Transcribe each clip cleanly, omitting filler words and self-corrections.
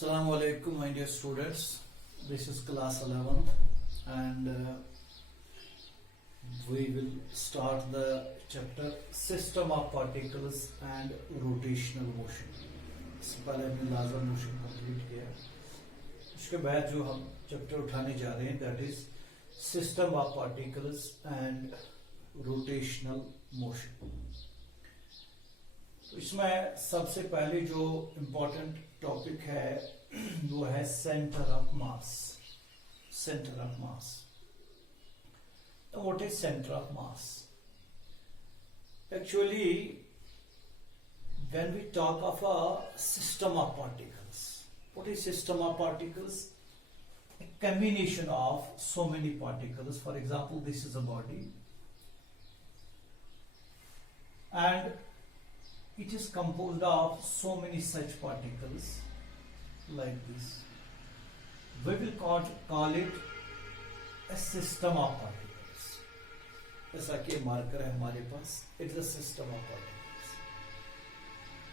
Assalamu alaikum, my dear students. This is class 11th and we will start the chapter System of Particles and Rotational Motion. इससे पहले हमने लाजर motion complete किया. उसके बाद जो हम चैप्टर उठाने जा रहे हैं that is system of particles and rotational motion. इसमें सबसे पहले जो इम्पोर्टेंट टॉपिक है वो है centre of mass. Centre of mass. What is centre of mass? Actually, when we talk of a system of particles, what is system of particles? A combination of so many particles. For example, this is a body and it is composed of so many such particles like this. We will call it a system of particles. जैसा कि marker है हमारे पास, it's a system of particles.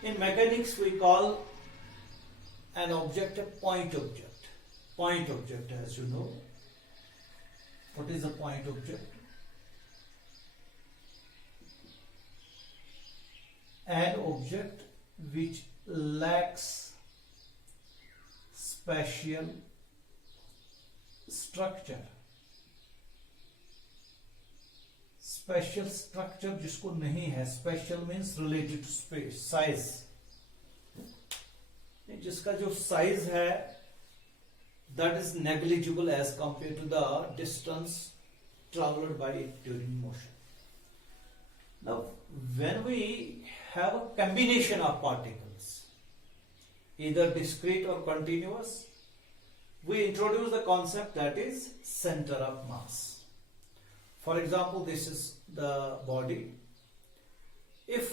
In mechanics we call an object a point object. Point object, as you know. What is a point object? An object which lacks spatial structure. Spatial structure जिसको नहीं है, spatial means related to space, size. जिसका जो size है that is negligible as compared to the distance travelled by it during motion. Now when we have a combination of particles either discrete or continuous, we introduce the concept that is center of mass. For example, this is the body. If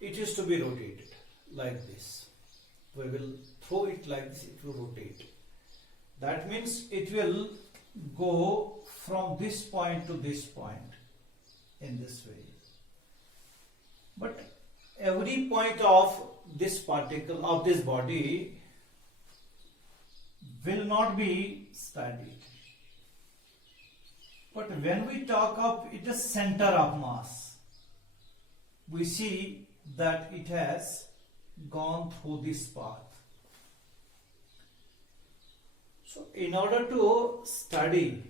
it is to be rotated like this, we will throw it like this, it will rotate. That means it will go from this point to this point in this way. But every point of this particle, of this body, will not be steady. But when we talk of it as center of mass, we see that it has gone through this path. So in order to study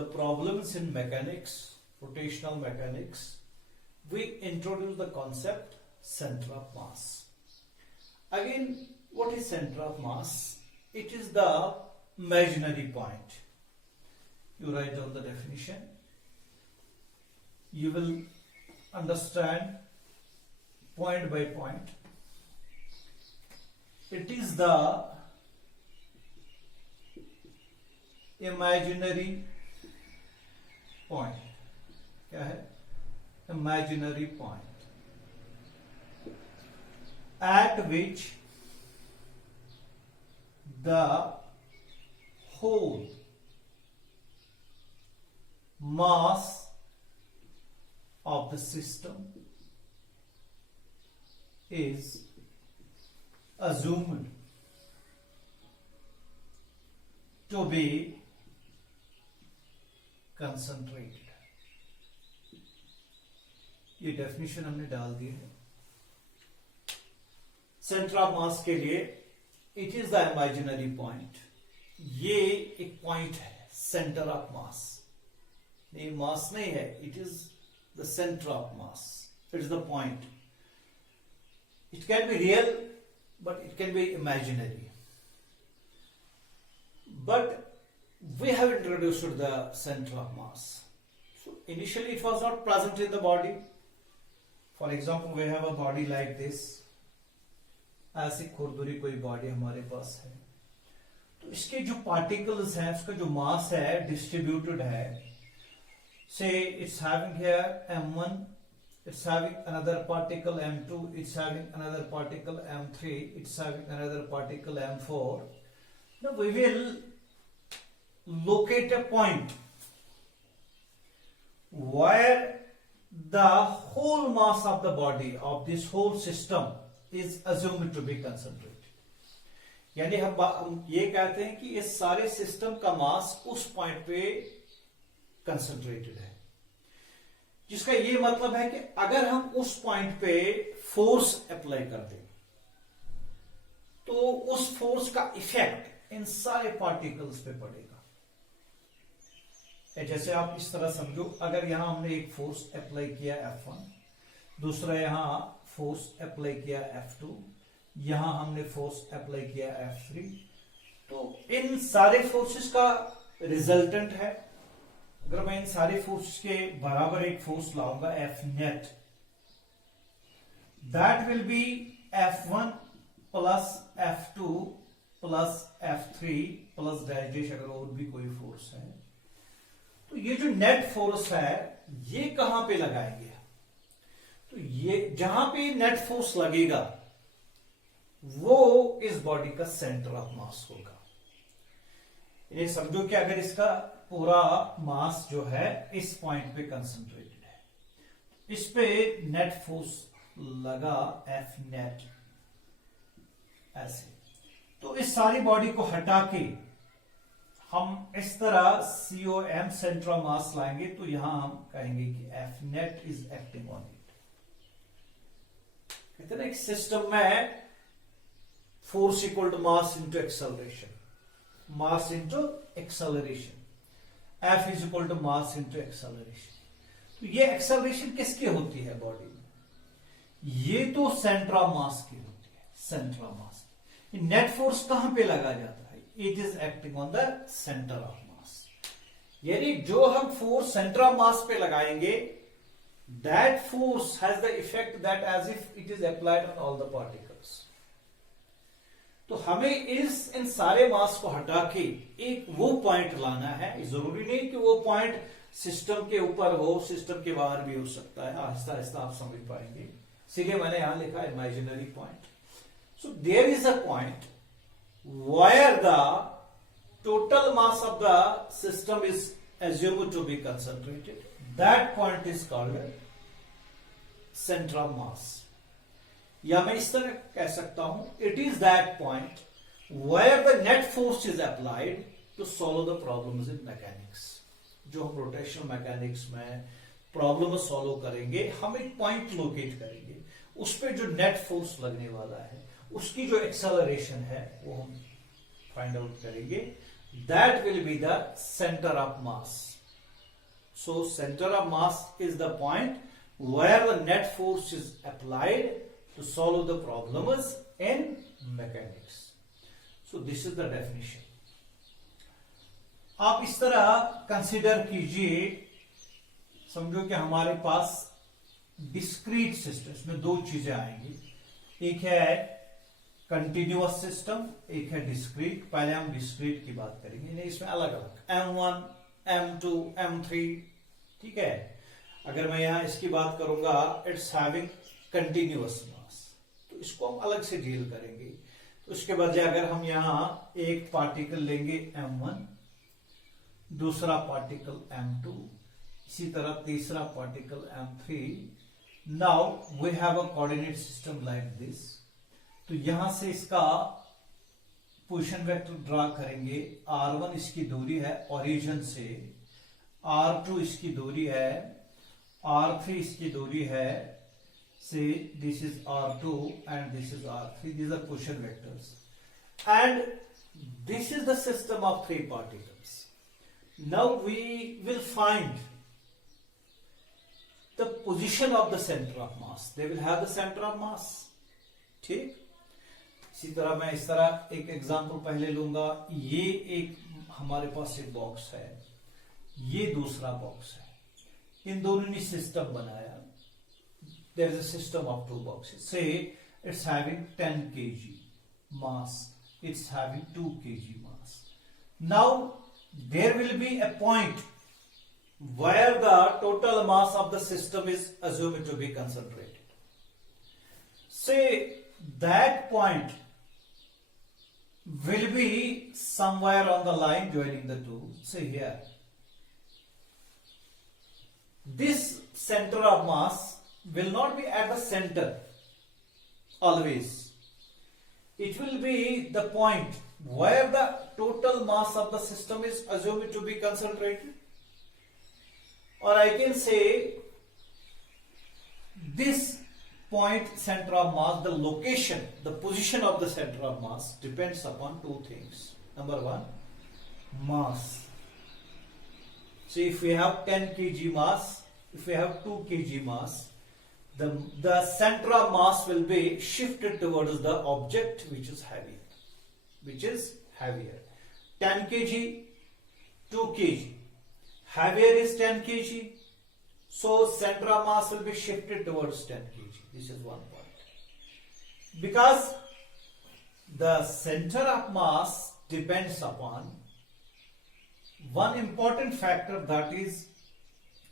the problems in mechanics, rotational mechanics, we introduce the concept center of mass. Again, what is center of mass? It is the imaginary point. You write down the definition. You will understand point by point. It is the imaginary point. क्या है? Imaginary point at which the whole mass of the system is assumed to be concentrated. ये definition हमने डाल दी है. Centre of mass के लिए it is the imaginary point. ये एक पॉइंट है सेंटर ऑफ मास. ये मास नहीं है, it is the centre of mass. It's the point. It can be real but it can be imaginary. But we have introduced the center of mass. So initially it was not present in the body. For example, we have a body like this. ऐसी खुरदुरी कोई body हमारे पास है, तो इसके जो particles हैं, उसका जो मास है डिस्ट्रीब्यूटेड है. Say it's having here m1, it's having another particle m2, it's having another particle m3, it's having another particle m4. Now we will locate a point where the whole mass of the body of this whole system is assumed to be concentrated. यानी हम ये कहते हैं कि इस सारे system का मास उस पॉइंट पे कंसंट्रेटेड है, जिसका ये मतलब है कि अगर हम उस पॉइंट पे फोर्स अप्लाई कर दें तो उस फोर्स का इफेक्ट इन सारे पार्टिकल्स पे पड़ेगा। जैसे आप इस तरह समझो, अगर यहां हमने एक फोर्स अप्लाई किया F1, दूसरा यहां फोर्स अप्लाई किया F2, यहां हमने फोर्स अप्लाई किया F3, तो इन सारे फोर्सेस का रिजल्टेंट है, अगर मैं इन सारे फोर्सेस के बराबर एक फोर्स लाऊंगा F net, that will B F1 plus F2 plus F3 plus dash अगर और भी कोई फोर्स है। तो ये जो नेट फोर्स है ये कहां पे लगाएंगे? तो ये जहां पे नेट फोर्स लगेगा वो इस बॉडी का सेंटर ऑफ मास होगा। ये समझो कि अगर इसका पूरा मास जो है इस पॉइंट पे कंसंट्रेटेड है, इस पे नेट फोर्स लगा F नेट ऐसे, तो इस सारी बॉडी को हटा के हम इस तरह COM सेंटर ऑफ मास लाएंगे, तो यहां हम कहेंगे कि F net इज एक्टिंग ऑन इट। कहते हैं एक सिस्टम में force equal to mass into acceleration, mass into acceleration, F is equal to mass into acceleration. तो ये एक्सेलरेशन किसकी होती है बॉडी में? ये तो सेंटर ऑफ मास की होती है, centre of mass. Net force कहां पे लगा जाता है? It is acting on the centre of mass. यानी जो हम फोर्स सेंटर ऑफ मास पे लगाएंगे, that force has the effect that as if it is applied on all the particles. तो हमें इन सारे मास को हटा के एक वो पॉइंट लाना है। जरूरी नहीं कि वो पॉइंट सिस्टम के ऊपर हो, सिस्टम के बाहर भी हो सकता है। आहिस्ता आहिस्ता आप समझ पाएंगे, इसीलिए मैंने यहां लिखा imaginary point. So there is a point where the total mass of the system is assumed to be concentrated. That point is called center of mass. या मैं इस तरह कह सकता हूं, it is that point where the net force is applied to solve the problems in mechanics. जो हम rotational mechanics में प्रॉब्लम सॉल्व करेंगे, हम एक पॉइंट लोकेट करेंगे, उस पर जो नेट फोर्स लगने वाला है, उसकी जो एक्सेलरेशन है वो हम फाइंड आउट करेंगे। That will be the centre of mass. So centre of mass is the point where the net force is applied to solve the problems in mechanics. So this is the definition. आप इस तरह consider कीजिए, समझो कि हमारे पास discrete system, इसमें दो चीजें आएंगी, एक है कंटिन्यूअस सिस्टम, एक है डिस्क्रीट। पहले हम डिस्क्रीट की बात करेंगे, इसमें अलग अलग M1, M2, M3, ठीक है। अगर मैं यहां इसकी बात करूंगा, इट्स हैविंग कंटिन्यूअस मास, तो इसको हम अलग से डील करेंगे। तो उसके बाद अगर हम यहां एक पार्टिकल लेंगे M1, दूसरा पार्टिकल M2, इसी तरह तीसरा particle M3, now we have a coordinate system like this. तो यहां से इसका पोजीशन वेक्टर ड्रा करेंगे। R1 इसकी दूरी है ओरिजिन से, R2 इसकी दूरी है, R3 इसकी दूरी है से, this is R2 and this is R3, these are position vectors and this is the system of three particles. Now we will find the position of the center of mass. They will have the center of mass, ठीक। इसी तरह मैं इस तरह एक example पहले लूंगा। ये एक हमारे पास एक बॉक्स है, ये दूसरा बॉक्स है, इन दोनों ने सिस्टम बनाया। There is a system of two boxes. Say it's having 10 kg mass, it's having 2 kg mass. Now there will be a point where the total mass of the system is assumed to be concentrated. Say that point will be somewhere on the line joining the two. Say here, this center of mass will not be at the center always. it will be the point where the total mass of the system is assumed to be concentrated, or I can say this point center of mass, the location, the position of the center of mass depends upon two things. Number one, mass. So if we have 10 kg mass, if we have 2 kg mass, the center of mass will be shifted towards the object which is heavier. 10 kg, 2 kg. Heavier is 10 kg. So center of mass will be shifted towards 10 kg. This is one point. Because the center of mass depends upon one important factor, that is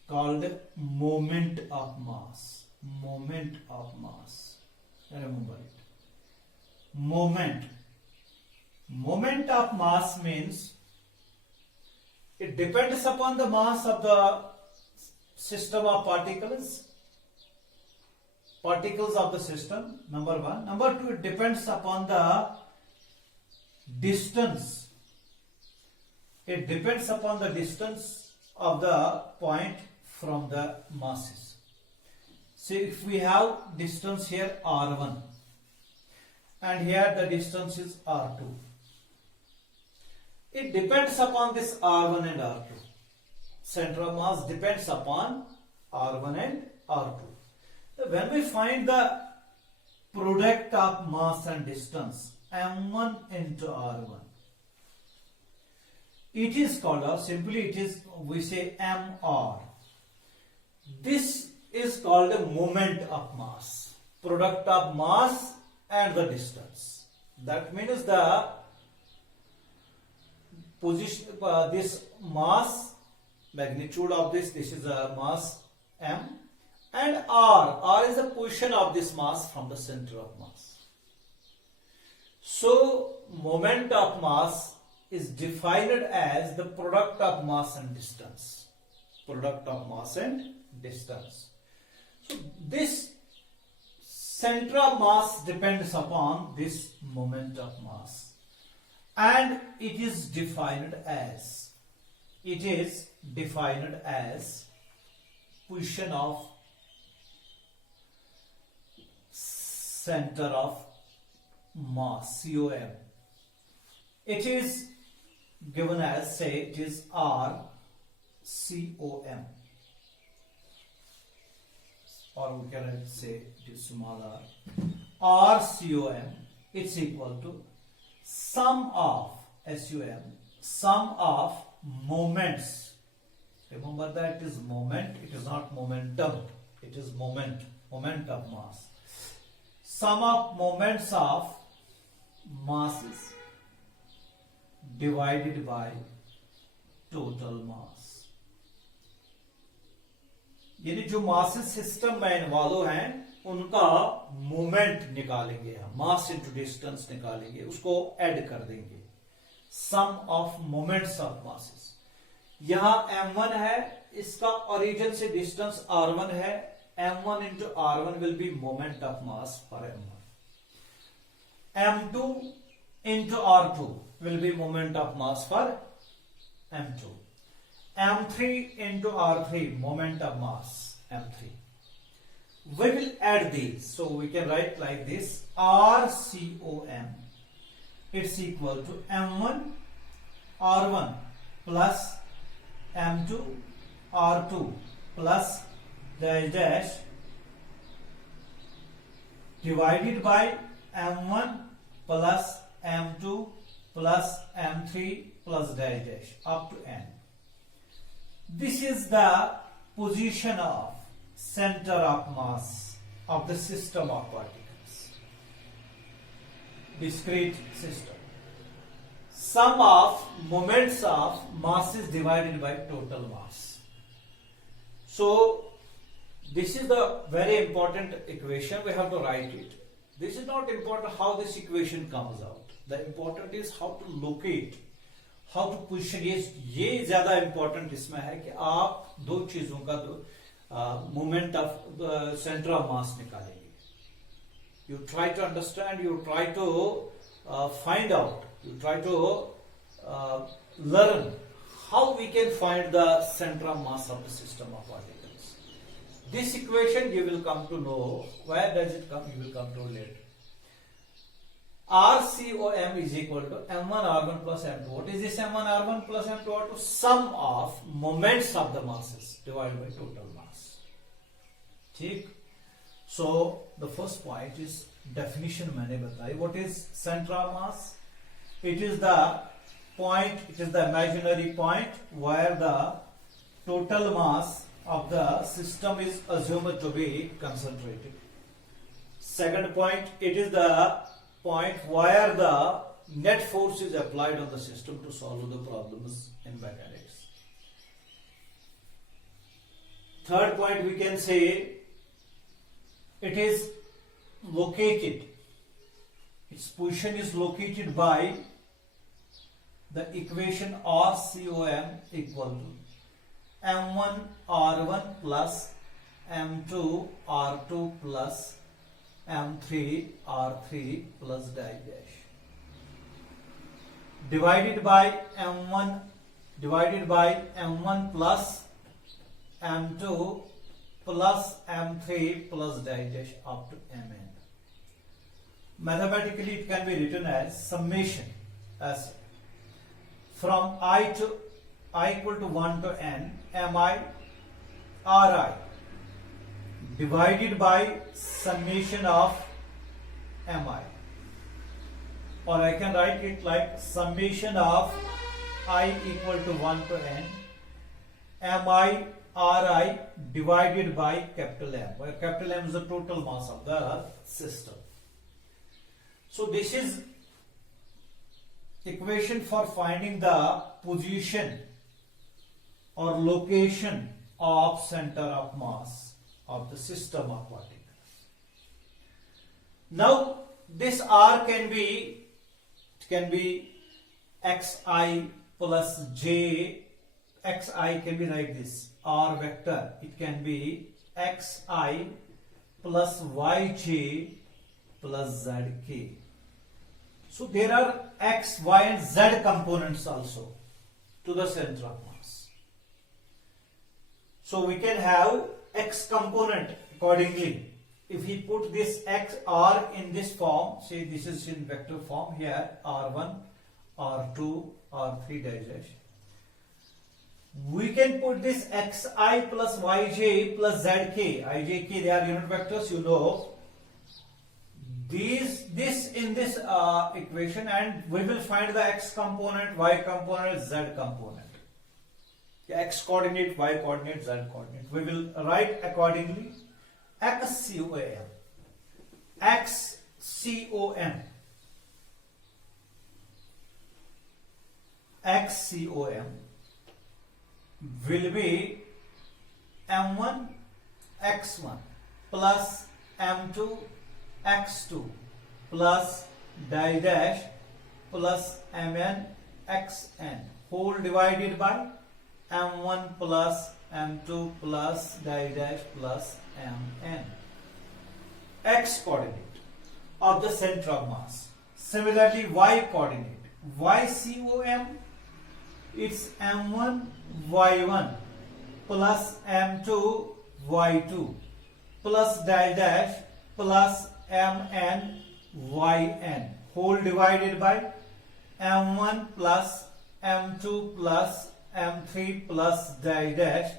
called moment of mass. Moment of mass. Remember it. Moment of mass means it depends upon the mass of the system of particles of the system, number one. Number two, it depends upon the distance. It depends upon the distance of the point from the masses. So if we have distance here r1 and here the distance is r2, it depends upon this r1 and r2. Center of mass depends upon r1 and r2. So when we find the product of mass and distance, m1 into r1, it is called, or simply it is, we say mr. This is called a moment of mass, product of mass and the distance. That means the position, this mass, magnitude of this is a mass m, and r is the position of this mass from the center of mass. So moment of mass is defined as the product of mass and distance. Product of mass and distance. So this center of mass depends upon this moment of mass, and it is defined as position of center of mass, COM. It is given as, say, it is RCOM, or we can say it is small r. RCOM, it's equal to sum of SUM, sum of moments. Remember that it is moment, it is not momentum, it is moment of mass. Sum of moments of masses divided by total mass. यानी जो masses system में involve हैं उनका moment निकालेंगे, हम mass into distance निकालेंगे, उसको add कर देंगे. सम ऑफ मोमेंट्स ऑफ मासेस. यहां m1 है, इसका ओरिजिन से डिस्टेंस r1 है. m1 into r1 will be moment of mass for m1. m2 into r2 will be moment of mass for m2. m3 into r3 moment of mass m3. We will add these, so we can write like this: RCOM, it's equal to m1 r1 plus m2 r2 plus dash dash divided by m1 plus m2 plus m3 plus dash dash up to n. This is the position of center of mass of the system of particles. Discrete system. Sum of moments of masses divided by total mass. So this is the very important equation. We have to write it. This is not important how this equation comes out. The important is how to locate, how to position. ये ज्यादा important इसमें है कि आप दो चीजों का moment of center of mass निकालेंगे. You try to understand, you try to find out, you try to learn how we can find the center of mass of the system of particles. This equation you will come to know. Where does it come? You will come to later. RCOM is equal to M1 R1 plus M2. What is this M1 R1 plus M2 R2? Sum of moments of the masses divided by total mass. ठीक? So the first point is definition मैंने बताई. What is center of mass? It is the point, it is the imaginary point where the total mass of the system is assumed to be concentrated. Second point, it is the point where the net force is applied on the system to solve the problems in mechanics. Third point, we can say it is located, its position is located by the equation RCOM equal to M1 R1 plus M2 R2 plus M3 R3 plus die dash divided by M1 plus M2 plus M3 plus die dash up to Mn. Mathematically it can be written as summation as from I equal to 1 to n Mi Ri divided by summation of Mi, or I can write it like summation of I equal to 1 to n Mi Ri divided by capital M, where capital M is the total mass of the system. So this is equation for finding the position or location of center of mass of the system of particles. Now this R can be xi plus j. Xi can be like this, R vector. It can be xi plus yj plus zk. So there are x, y and z components also to the center of mass. So we can have x component accordingly. If we put this x r in this form, say this is in vector form here, r1, r2, r3 dash. We can put this xi plus yj plus zk, ijk, they are unit vectors, you know. This in this equation, and we will find the x component, y component, z component. X coordinate, y coordinate, z coordinate. We will write accordingly. XCOM will be M1 x1 plus M2 x2 plus die dash plus Mn xn whole divided by M1 plus M2 plus die dash plus Mn. X coordinate of the center of mass. Similarly, y coordinate. YCOM, it's M1 y1 plus M2 y2 plus die dash plus Mn yn whole divided by M1 plus M2 plus M3 plus die dash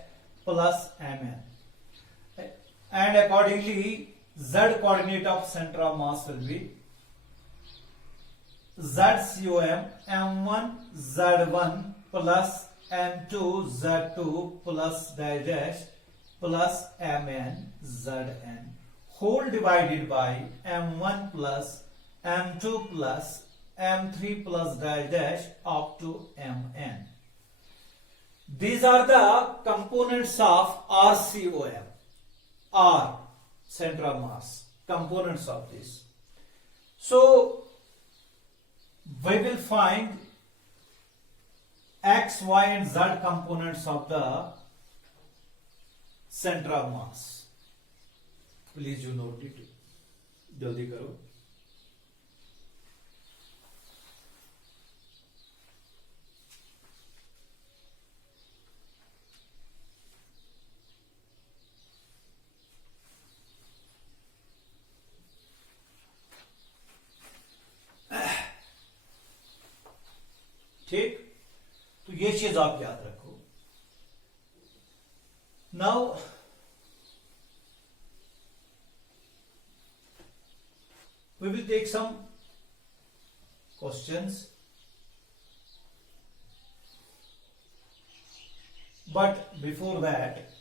plus Mn. And accordingly, z coordinate of center of mass will be ZCOM M1 Z1 plus M2 Z2 plus die dash plus Mn Zn whole divided by M1 plus M2 plus M3 plus die dash up to Mn. These are the components of RCOM. R, center of mass, components of this. So we will find x, y and z components of the center of mass. Please you note it. Jaldi karo. ठीक, तो ये चीज आप याद रखो. Now we will take some questions, but before that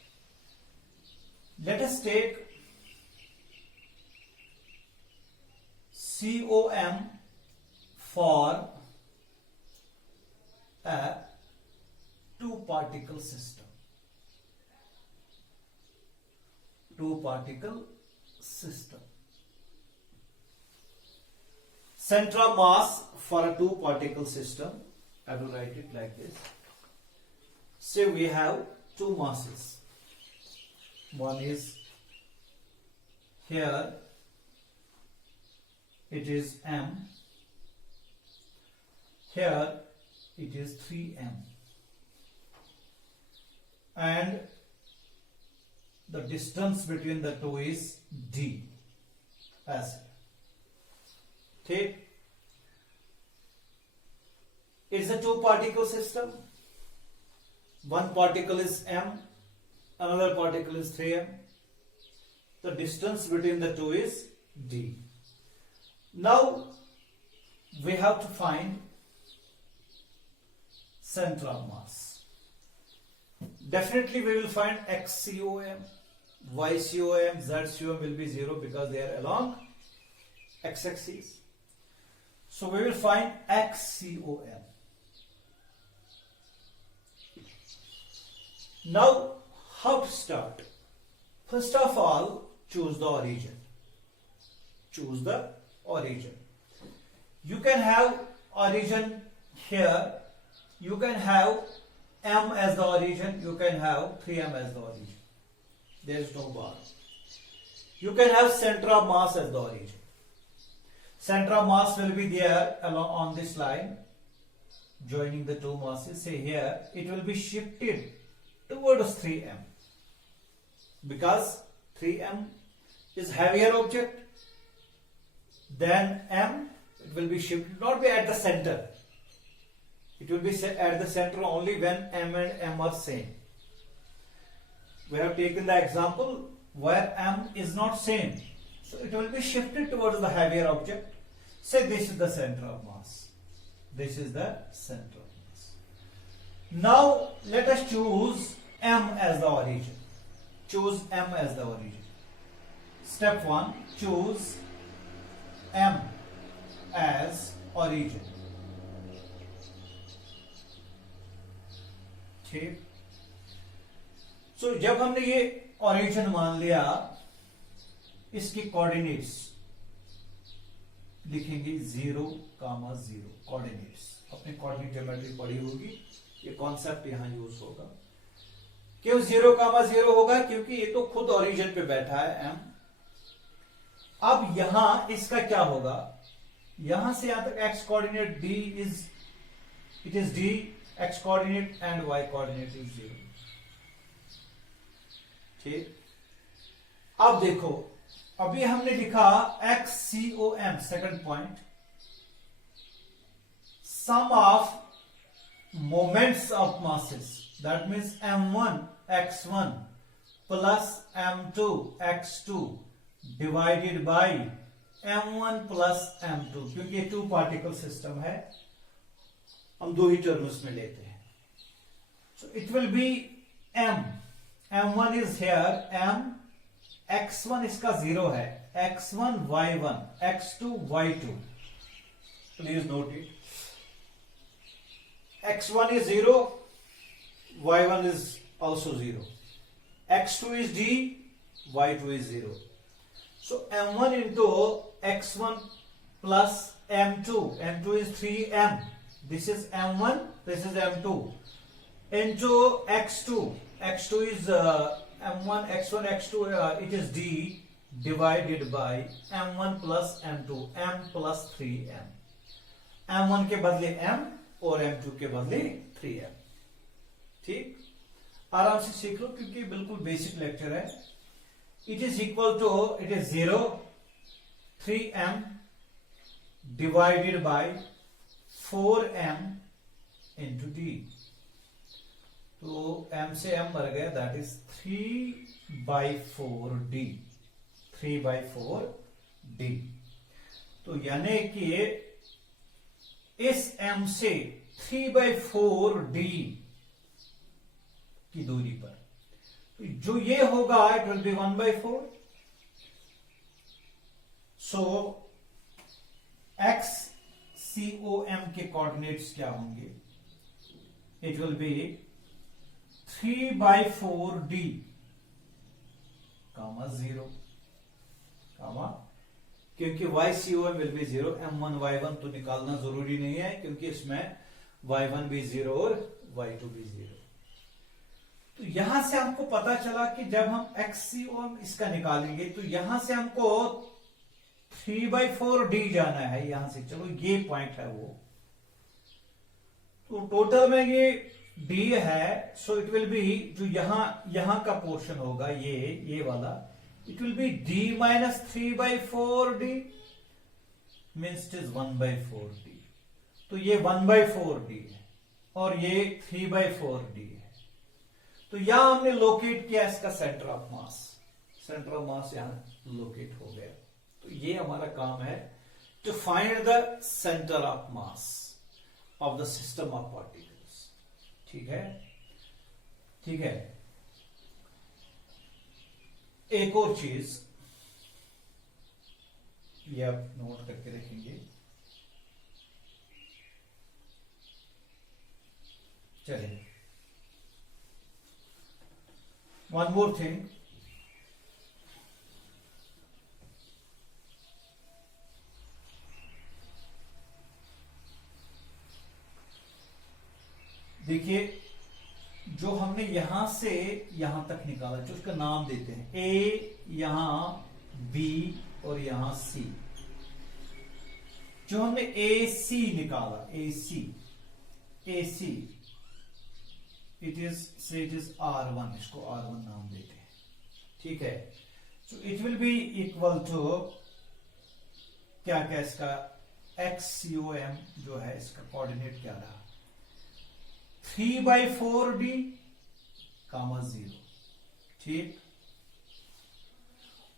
let us take COM for a two particle system. Two particle system. Center of mass for a two particle system, I will write it like this. Say we have two masses. One is here, it is m. Here it is 3m. And the distance between the two is d. As it is a two particle system. One particle is m, another particle is 3m. The distance between the two is d. Now we have to find center of mass. Definitely we will find XCOM, YCOM, ZCOM will be 0 because they are along x-axis. So we will find XCOM. Now how to start? First of all, choose the origin. Choose the origin. You can have origin here. You can have m as the origin. You can have 3m as the origin. There is no bar. You can have center of mass as the origin. Center of mass will be there along on this line, joining the two masses. Say here, it will be shifted towards 3m because 3m is heavier object than m. It will be shifted, not be at the center. It will be at the center only when m and m are same. We have taken the example where m is not same. So it will be shifted towards the heavier object. Say this is the center of mass. This is the center of mass. Now let us choose m as the origin. Choose m as the origin. Step 1, choose m as origin. ठीक. So जब हमने ये origin मान लिया, इसकी coordinates लिखेंगे 0, 0 coordinates. अपनी coordinate geometry पढ़ी होगी, ये कॉन्सेप्ट यहां यूज होगा. क्यों 0, 0 होगा? क्योंकि ये तो खुद ओरिजिन पे बैठा है m. अब यहां इसका क्या होगा? यहां से यहां तक x coordinate d is, it is d, x coordinate and y coordinate is 0. ठीक. अब देखो, अभी हमने लिखा XCOM, second point, sum of moments of masses. That means m1 x1 plus m2 x2 divided by m1 plus m2. क्योंकि ये to particle system है, हम दो ही टर्म्स में लेते हैं. So it will be m. m1 is here, m x1 इसका 0 है, x1 y1, x2 y2. Please note it. x1 is 0, y1 is also 0, x2 is d, y2 is 0. So m1 into x1 plus m2, m2 is 3m, this is m1, this is m2, into x2, x2 is m1, x1, x2, it is d divided by m1 plus m2, m plus 3m. m1 के बदले m और m2 के बदले 3m. ठीक, आराम से सीख लो क्योंकि बिल्कुल बेसिक लेक्चर है. It is equal to, it is 0, 3m divided by 4m into D. तो m से m मर गया, दैट इज 3/4d, 3/4d। तो यानी कि इस m से 3/4d की दूरी पर तो जो ये होगा it will B 1/4। So XCOM के कोऑर्डिनेट्स क्या होंगे? इट विल बी 3/4d, 0, क्योंकि YCOM will be 0। M1 Y1 तो निकालना जरूरी नहीं है, क्योंकि इसमें Y1 भी 0 और Y2 भी 0। तो यहां से हमको पता चला कि जब हम XCOM इसका निकालेंगे तो यहां से हमको 3/4d जाना है यहां से। चलो ये पॉइंट है वो, तो टोटल में ये d है। सो इट विल बी, जो यहां का पोर्शन होगा ये वाला, it will B d minus 3/4d, means it is 1/4d। तो ये 1/4d है और ये 3/4d है। तो यहां हमने लोकेट किया इसका centre of mass. Centre of mass यहां लोकेट हो गया। तो ये हमारा काम है, to find the centre of mass of the system of particles. ठीक है, ठीक है। एक और चीज ये आप नोट करके रखेंगे। चलिए, वन मोर थिंग, देखिए जो हमने यहां से यहां तक निकाला, जो उसका नाम देते हैं ए, यहां बी और यहां सी। जो हमने ए सी निकाला, ए सी इट इज R1, इसको R1 नाम देते हैं। ठीक है, so it will be equal to क्या क्या इसका XCOM जो है इसका कोऑर्डिनेट क्या रहा? 3/4d, 0। ठीक,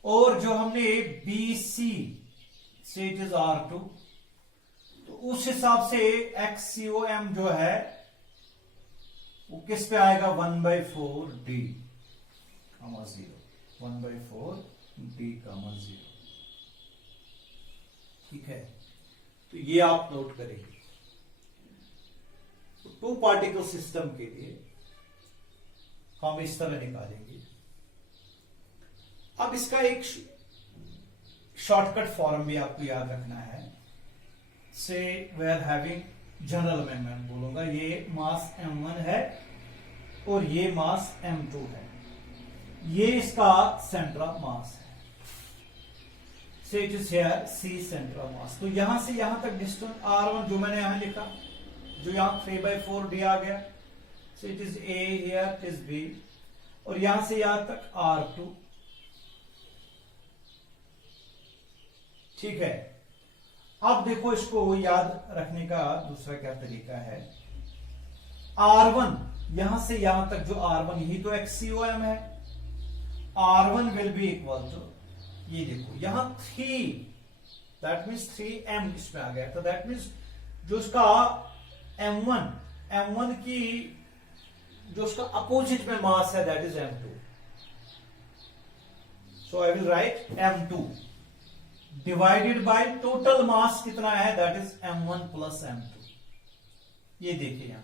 और जो हमने BC से इट इज R2, तो उस हिसाब से XCOM जो है वो किस पे आएगा? 1/4d, 0, 1/4d, 0। ठीक है, तो ये आप नोट करेंगे। टू पार्टिकल सिस्टम के लिए हम इस तरह निकालेंगे। अब इसका एक शॉर्टकट फॉर्म भी आपको याद रखना है। से वी आर हैविंग जनरल में मैं बोलूंगा ये मास m1 है और ये मास m2 है। ये इसका सेंटर ऑफ मास है। से it is here C centre of मास। तो यहां से यहां तक डिस्टेंस R1 जो मैंने यहां लिखा, जो यहां 3/4d आ गया। So it is A, here it is B, और यहां से यहां तक R2। ठीक है, अब देखो इसको याद रखने का दूसरा क्या तरीका है। R1 यहां से यहां तक जो R1, यही तो XCOM है। R1 will be equal to, ये देखो यहां 3, दैट मीन्स 3m इसमें आ गया। तो दैट मीन्स जो उसका M1 की जो उसका अपोजिट में मास है that is M2। So I will write M2 divided by total mass कितना है, that is M1 plus M2। ये देखिए यहां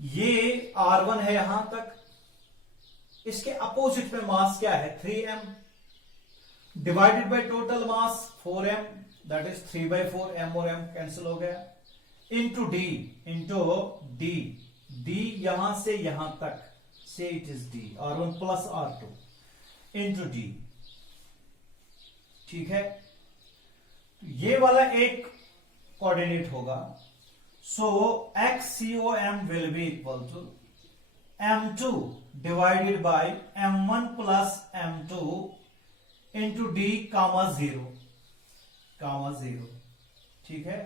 ये R1 है यहां तक, इसके अपोजिट में मास क्या है 3m, divided by total mass 4m, that is 3/4, m और m कैंसिल हो गया, इंटू डी, डी यहां से यहां तक, से it is D, R1 plus R2 into D. ठीक है, ये वाला एक कोऑर्डिनेट होगा। So XCOM will be equal to M2 divided by M1 plus M2 into D, 0। ठीक है,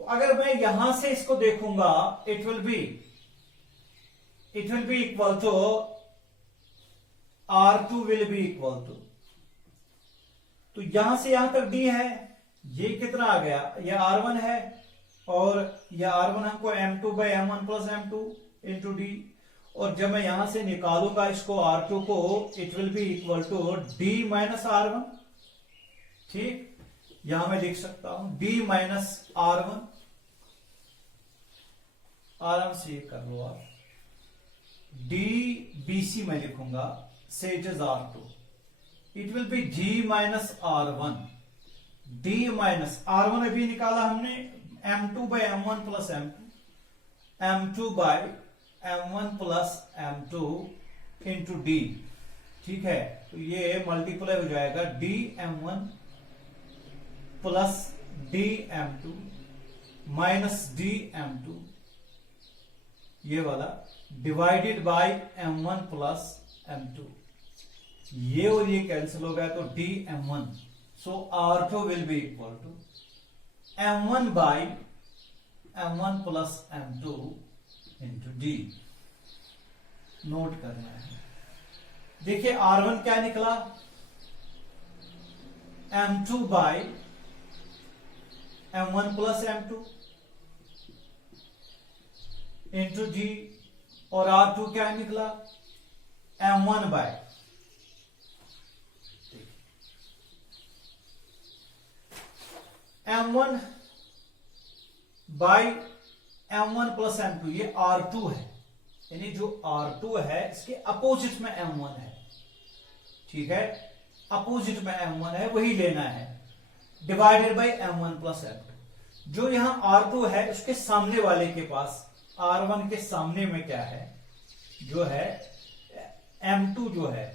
तो अगर मैं यहां से इसको देखूंगा, it will be equal to R2 will be equal to, तो यहां से यहां तक D है, ये कितना आ गया, ये R1 है, और ये R1 हमको M2 by M1 plus M2 into D, और जब मैं यहां से निकालूंगा इसको R2 को, it will be equal to D minus R1। ठीक, यहां मैं लिख सकता हूं D माइनस R1, आराम से ये कर लो आप, D BC मैं लिखूंगा, से it is R2, it will B D minus R1, D minus R1 अभी निकाला हमने, M2 by M1 plus M2, M2 by M1 plus M2 into D। ठीक है, तो ये मल्टीप्लाई हो जाएगा D M1 plus D M2 minus D M2, ये वाला divided by M1 plus M2, ये और ये कैंसिल हो गया तो D M1, so R2 will be equal to M1 by M1 plus M2 into D। Note करना है, देखिए R1 क्या निकला, M2 by M1 plus M2 into D, और R2 क्या निकला, M1 by M1 by M1 plus M2, ये R2 है, यानी जो R2 है इसके अपोजिट में M1 है। ठीक है, अपोजिट में M1 है, वही लेना है, divided by M1 plus M2। जो यहां R2 है उसके सामने वाले के पास, R1 के सामने में क्या है, जो है M2 जो है,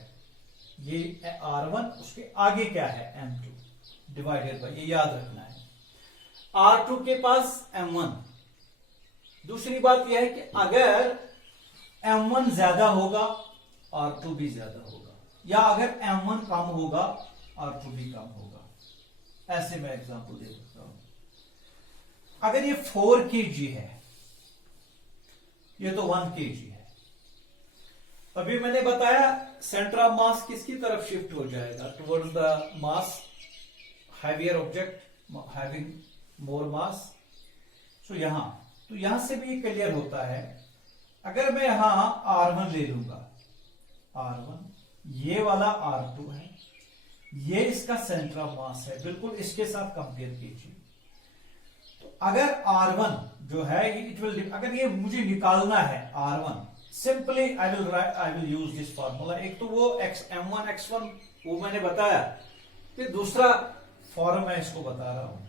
ये R1, उसके आगे क्या है M2, डिवाइडेड बाई, ये याद रखना है, R2 के पास M1। दूसरी बात यह है कि अगर M1 ज्यादा होगा R2 भी ज्यादा होगा, या अगर M1 कम होगा R2 भी कम होगा। ऐसे मैं एग्जांपल दे सकता हूं, अगर ये 4 kg है, ये तो 1 kg है, अभी मैंने बताया सेंटर ऑफ मास किसकी तरफ शिफ्ट हो जाएगा, towards the mass, heavier object having more mass. So यहां से भी क्लियर होता है, अगर मैं यहां R1 ले लूंगा, R1, ये वाला R2 है, ये इसका सेंटर ऑफ मास है, बिल्कुल इसके साथ कंपेयर कीजिए। तो अगर R1 जो है, इट विल, अगर ये मुझे निकालना है R1, simply I will use this formula. एक तो वो M1 X1 वो मैंने बताया, फिर दूसरा फॉर्म मैं इसको बता रहा हूं।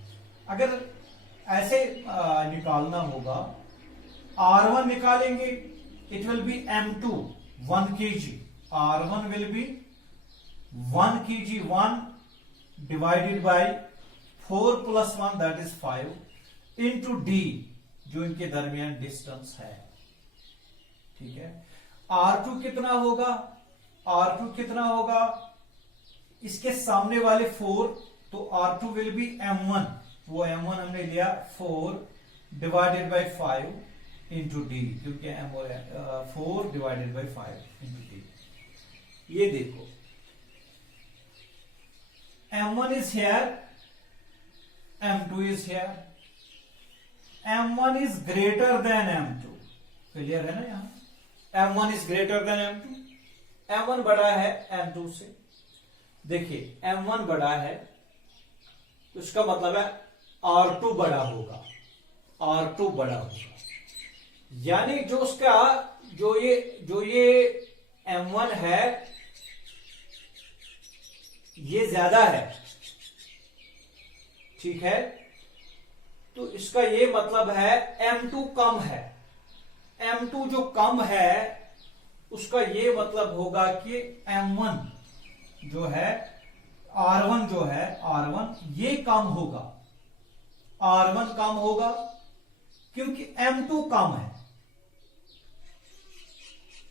अगर ऐसे निकालना होगा, R1 निकालेंगे, it will B M2 1 kg, R1 will be 1 kg, 1 divided by 4 plus 1 that is 5 into D, जो इनके दरमियान डिस्टेंस है। ठीक है, R2 कितना होगा, R2 कितना होगा, इसके सामने वाले 4, तो R2 विल बी M1, वो M1 हमने लिया 4 डिवाइडेड बाय 5 इंटू D, क्योंकि 4 डिवाइडेड बाय 5 इंटू D। ये देखो M1 is here, M2 is here, M1 is greater than M2, clear है ना, यहां M1 is greater than M2, M1 बड़ा है M2 से। देखिए M1 बड़ा है तो इसका मतलब है R2 बड़ा होगा, R2 बड़ा होगा, यानी जो उसका जो ये M1 है ये ज्यादा है। ठीक है, तो इसका ये मतलब है M2 कम है, M2 जो कम है उसका ये मतलब होगा कि M1 जो है, R1 जो है, R1 ये कम होगा, R1 कम होगा क्योंकि M2 कम है।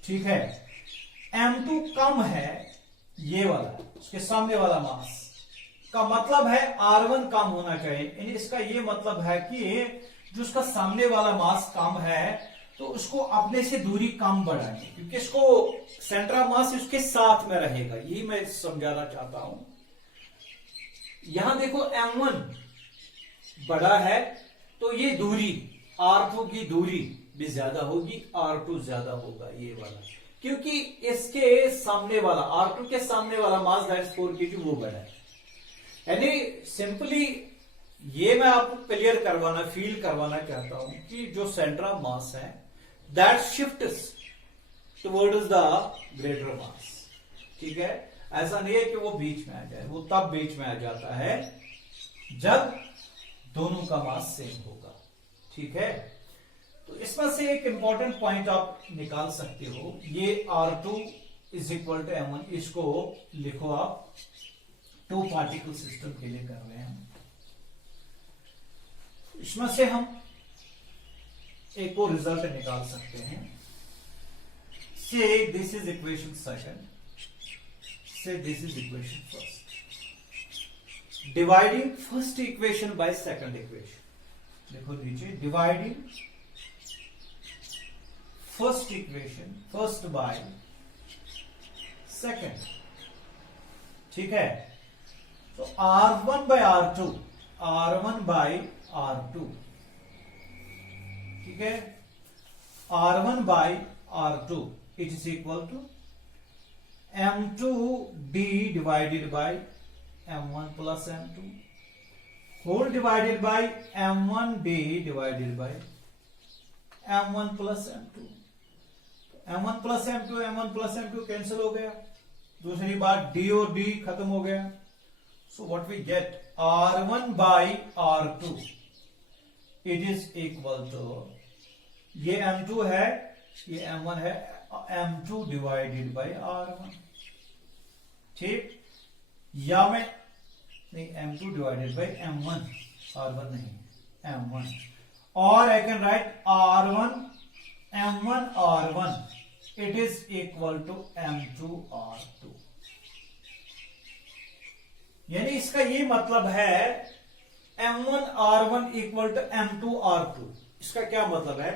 ठीक है, M2 कम है, ये वाला उसके सामने वाला मास का मतलब है R1 कम होना चाहिए, यानी इसका ये मतलब है कि जो उसका सामने वाला मास कम है तो उसको अपने से दूरी कम बढ़ाएंगे, क्योंकि इसको सेंटर ऑफ मास उसके साथ में रहेगा, यही मैं समझाना चाहता हूं। यहां देखो m1 बड़ा है तो ये दूरी r2 की दूरी भी ज्यादा होगी, r2 ज्यादा होगा ये वाला, क्योंकि इसके सामने वाला r2 के सामने वाला मास दैट इज 4 kg वो बड़ा है। यानी सिंपली ये मैं आपको क्लियर करवाना, फील करवाना चाहता हूं कि जो सेंटर ऑफ मास है that shifts towards the greater mass. ठीक है, ऐसा नहीं है कि वो बीच में आ जाए, वो तब बीच में आ जाता है जब दोनों का मास सेम होगा। ठीक है, तो इसमें से एक इंपॉर्टेंट पॉइंट आप निकाल सकते हो, ये R2 is equal to M1, इसको लिखो आप, टू पार्टिकल सिस्टम के लिए कर रहे हैं। इसमें से हम एक और रिजल्ट निकाल सकते हैं। से दिस इज इक्वेशन सेकंड, से this is equation first, dividing first equation by second equation. देखो नीचे, dividing first equation, first by second. ठीक है, तो R1 by R2, R1 by R2, ठीक है, R1 by R2 it is equal to M2D divided by M1 plus M2 whole divided by M1D divided by M1 plus M2। M1 plus M2, M1 plus M2 cancel हो गया, दूसरी बात D और D खत्म हो गया। So what we get, R1 by R2 it is equal to, ये M2 है, ये M1 है, M2 डिवाइडेड बाय R1। ठीक, या मैं नहीं, M2 divided by M1, R1 नहीं M1, और I can write R1 M1 R1 it is equal to M2 R2। यानी इसका ये मतलब है M1 R1 equal to M2 R2। इसका क्या मतलब है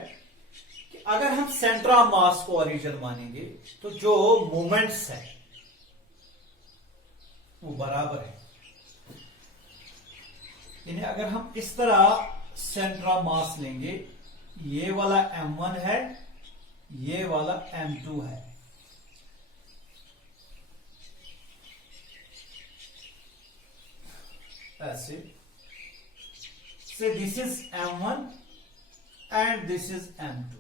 कि अगर हम सेंटर ऑफ मास को ओरिजिन मानेंगे तो जो मोमेंट्स है वो बराबर है। यानी अगर हम इस तरह सेंटर ऑफ मास लेंगे, ये वाला M1 है, ये वाला M2 है, ऐसे से this is M1 and this is M2।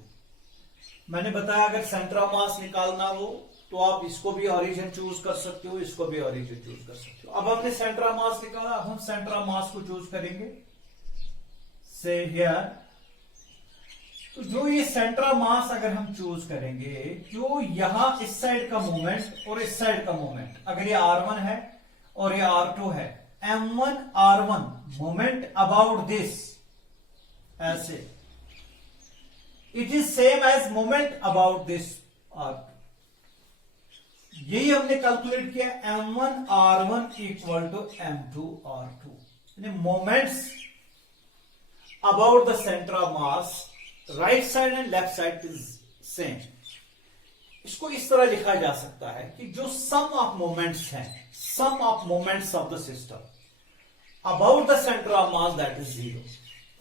मैंने बताया अगर सेंटर ऑफ मास निकालना हो तो आप इसको भी ओरिजिन चूज कर सकते हो, इसको भी ओरिजिन चूज कर सकते हो। अब हमने सेंटर ऑफ मास निकाला, अब हम सेंटर ऑफ मास को चूज करेंगे। से हियर, तो जो ये सेंटर ऑफ मास अगर हम चूज करेंगे, जो यहां इस साइड का मोमेंट और इस साइड का मोमेंट, अगर ये R1 है और ये R2 है, M1 R1 moment about this, ऐसे it is same as moment about this R2। यही हमने कैलकुलेट किया, M1 R1 equal to M2 R2, यानी moments about the centre of mass, right side and left side is same. इसको इस तरह लिखा जा सकता है कि जो सम ऑफ मोमेंट्स हैं, sum of moments of the system about the centre of mass that is 0।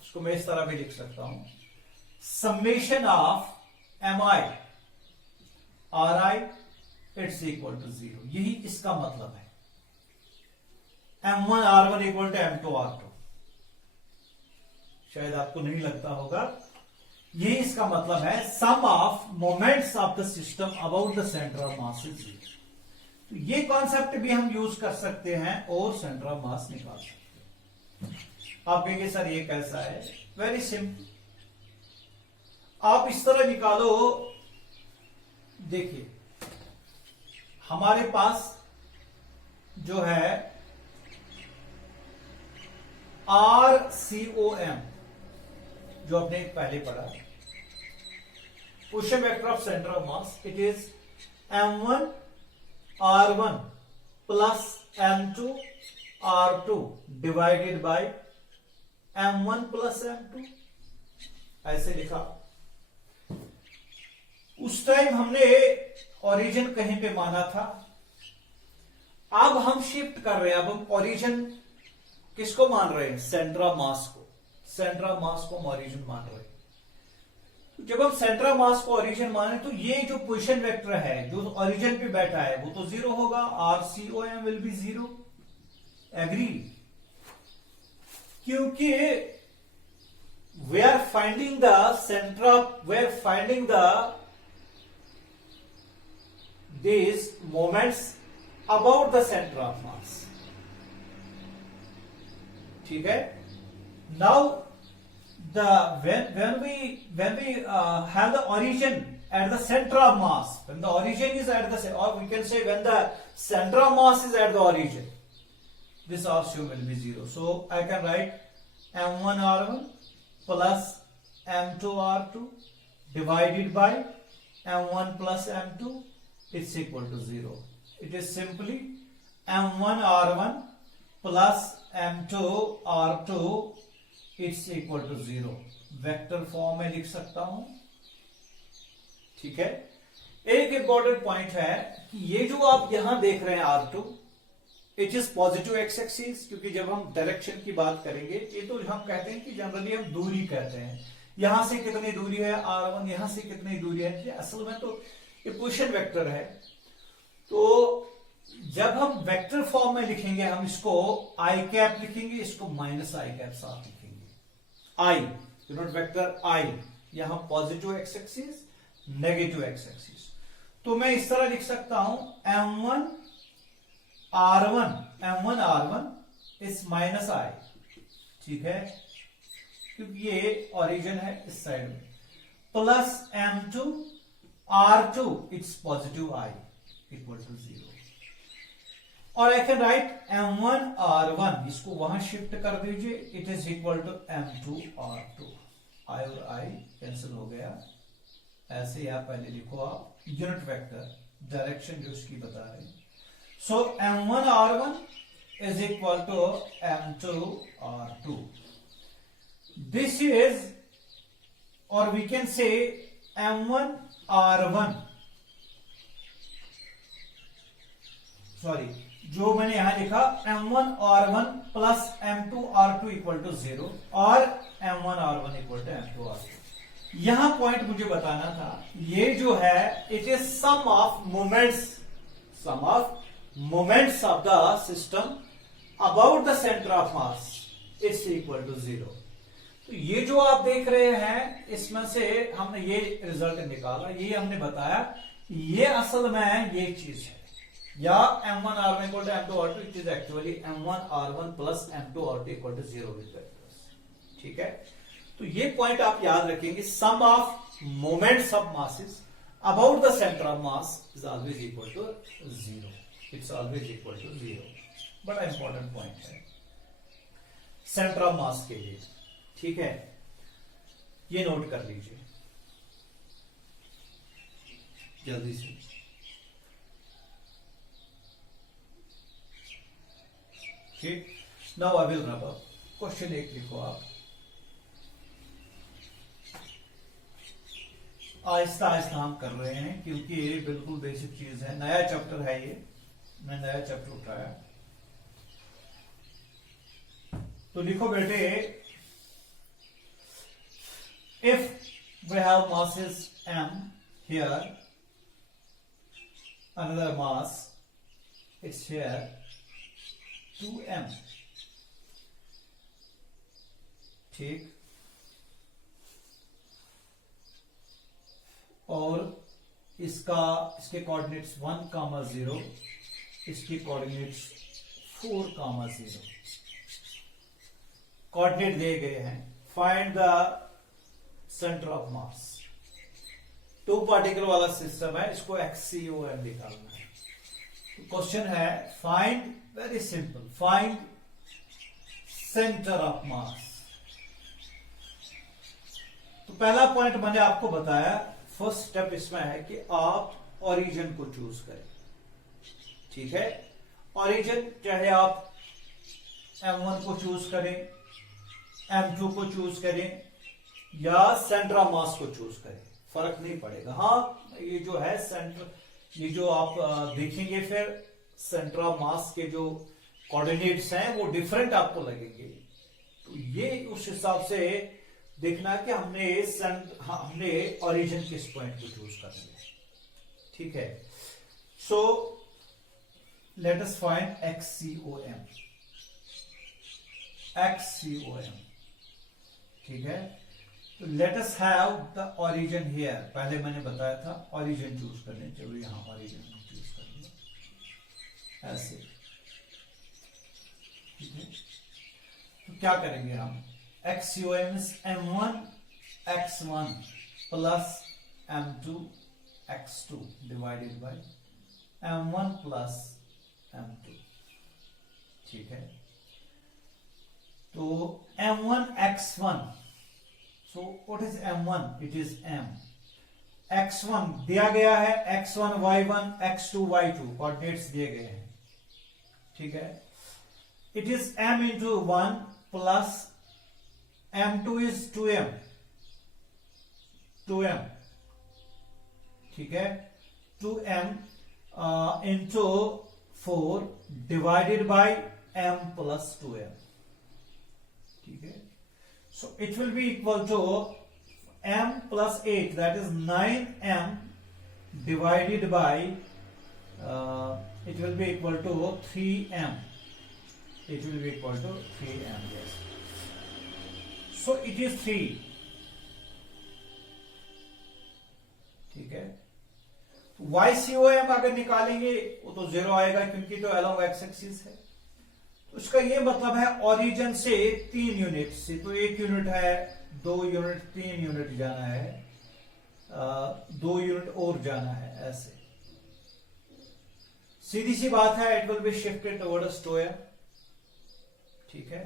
उसको मैं इस तरह भी लिख सकता हूं, summation of MI RI it's equal to 0। यही इसका मतलब है, M1 R1 equal to M2 R2। शायद आपको नहीं लगता होगा, यही इसका मतलब है, sum of moments of the system about the centre of mass is 0। तो ये कॉन्सेप्ट भी हम यूज कर सकते हैं और सेंटर ऑफ मास निकाल सकते हैं। आप कहेंगे सर ये कैसा है? वेरी सिंपल, आप इस तरह निकालो। देखिए हमारे पास जो है RCOM, जो आपने पहले पढ़ा, position vector of centre of mass, it is M1 R1 plus M2 R2 divided by M1 plus M2। ऐसे लिखा। उस टाइम हमने ओरिजिन कहीं पे माना था, अब हम शिफ्ट कर रहे हैं। अब हम ओरिजिन किसको मान रहे हैं? सेंट्रा मास को। सेंट्रा मास को हम ओरिजिन मान रहे हैं। तो जब हम सेंट्रा मास को ओरिजिन माने तो ये जो पोजीशन वेक्टर है जो ओरिजिन पे बैठा है वो तो जीरो होगा। RCOM will be zero. Agree? क्योंकि we are finding the centre, we are finding the these moments about the center of mass. ठीक है? Now the when we have the origin at the center of mass, when the origin is at the, or we can say when the center of mass is at the origin, this RCOM will be zero. So I can write M1 R1 plus M2 R2 divided by M1 plus M2. It's equal to zero. It is simply M1 R1 plus M2 R2 it's equal to zero. Vector form में लिख सकता हूं। ठीक है? एक important point है कि ये जो आप यहां देख रहे हैं R2, it is positive x axis, क्योंकि जब हम डायरेक्शन की बात करेंगे ये तो हम कहते हैं कि जनरली हम दूरी कहते हैं। यहां से कितनी दूरी है R1, यहां से कितनी दूरी है, असल में तो ये पोजीशन वेक्टर है। तो जब हम वेक्टर फॉर्म में लिखेंगे हम इसको आई कैप लिखेंगे, इसको माइनस आई कैप साथ लिखेंगे। आई यूनिट वेक्टर आई, यहां positive x axis, negative x axis. तो मैं इस तरह लिख सकता हूं M1 R1 इस माइनस आई। ठीक है? क्योंकि ये ओरिजिन है इस साइड में, plus M2 R2 it's positive I equal to zero. और I can write M1 R1, इसको वहां शिफ्ट कर दीजिए, it is equal to M2 R2। I और आई कैंसिल हो गया। ऐसे आप पहले लिखो आप यूनिट वेक्टर, डायरेक्शन जो उसकी बता रहे हैं। So M1 R1 is equal to M2 R2। This is, और we can say M1 R1, sorry जो मैंने यहां लिखा M1 R1 plus M2 R2 equal to zero, और M1 R1 equal to M2 R2। यहां पॉइंट मुझे बताना था, ये जो है it is sum of moments of the system about the centre of mass, it's equal to zero. तो ये जो आप देख रहे हैं इसमें से हमने ये रिजल्ट निकाला, ये हमने बताया, ये असल में ये चीज है, या M1 R1 equal to M2 R2, it is actually M1 R1 plus M2 R2 equal to zero with vectors. ठीक है? तो ये पॉइंट आप याद रखेंगे, sum of moments of masses about the centre of mass is always equal to zero. It's always equal to zero. बड़ा important point है centre of mass के लिए। ठीक है? ये नोट कर लीजिए जल्दी से। ठीक, नाउ आई विल रब अप। क्वेश्चन एक लिखो आप, आहिस्ता आहिस्ता हम कर रहे हैं क्योंकि ये बिल्कुल बेसिक चीज है, नया चैप्टर है ये, मैं नया चैप्टर उठाया। तो लिखो बेटे, if we have masses M here, another mass, it's here 2M। ठीक, और इसके कोऑर्डिनेट्स 1,0, इसके कोऑर्डिनेट्स 4,0 कोऑर्डिनेट दिए गए हैं। Find the centre of mass. 2 particle वाला सिस्टम है, इसको XCOM निकालना है। तो क्वेश्चन है find, very simple, find centre of मास। तो पहला पॉइंट मैंने आपको बताया, फर्स्ट स्टेप इसमें है कि आप ओरिजिन को चूज करें। ठीक है? ओरिजिन चाहे आप M1 को चूज करें, M2 को चूज करें, या सेंटर ऑफ मास को चूज करें, फर्क नहीं पड़ेगा। हाँ, ये जो है सेंटर, ये जो आप देखेंगे फिर सेंटर ऑफ मास के जो कोऑर्डिनेट्स हैं वो डिफरेंट आपको लगेंगे। तो ये उस हिसाब से देखना है कि हमने ओरिजिन किस पॉइंट को चूज करना है। ठीक है, so let us find XCOM। ठीक है, तो let us have the origin here. पहले मैंने बताया था ओरिजिन चूज करने, चलो यहां ओरिजिन चूज करेंगे ऐसे। ठीक है, तो क्या करेंगे हम, XCOM is M1 X1 plus M2 X2 divided by M1 plus M2। ठीक है, तो M1 X1, so what is M1? It is M। X1 दिया गया है, X1 Y1 X2 Y2 coordinates दिए गए हैं। ठीक है, it is M into 1 plus M2 is 2M। ठीक है, 2M into 4 divided by M plus 2M। ठीक है, so it will be equal to M plus 8, that is 9M divided by it will be equal to 3M। It will be equal to 3M, yes। So it is 3। ठीक है, YCOM अगर निकालेंगे वो तो 0 आएगा क्योंकि तो अलोंग एक्स एक्सिस है। तो इसका ये मतलब है ओरिजिन से 3 यूनिट से, तो 1 यूनिट है, 2 यूनिट, 3 यूनिट जाना है, 2 यूनिट और जाना है, ऐसे सीधी सी बात है। It will be shifted towards 2M। ठीक है,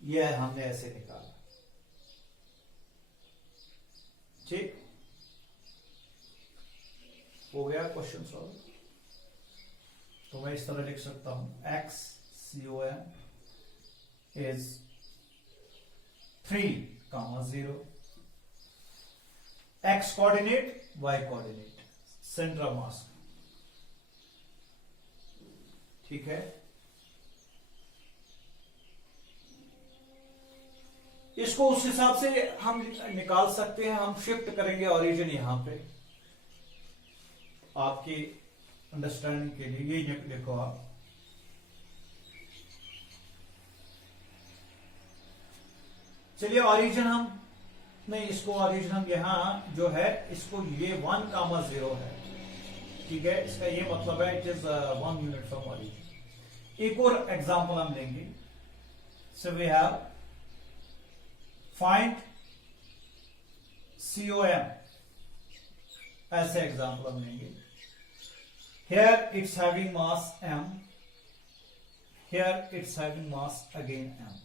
यह हमने ऐसे निकाला। ठीक हो गया क्वेश्चन सॉल्व। तो मैं इस तरह लिख सकता हूं, XCOM is 3,0, X coordinate, Y coordinate, centre of मास। ठीक है, इसको उस हिसाब से हम निकाल सकते हैं। हम शिफ्ट करेंगे ओरिजिन यहां पे आपकी अंडरस्टैंडिंग के लिए। ये लिखो आप, चलिए ओरिजिन हम नहीं, इसको ओरिजिन हम यहां जो है इसको ये 1,0 है। ठीक है, इसका ये मतलब है it is 1 unit from origin. एक और एग्जांपल हम लेंगे। So we have find COM, ऐसे एग्जांपल हम लेंगे। Here it's having mass M, here it's having mass again M।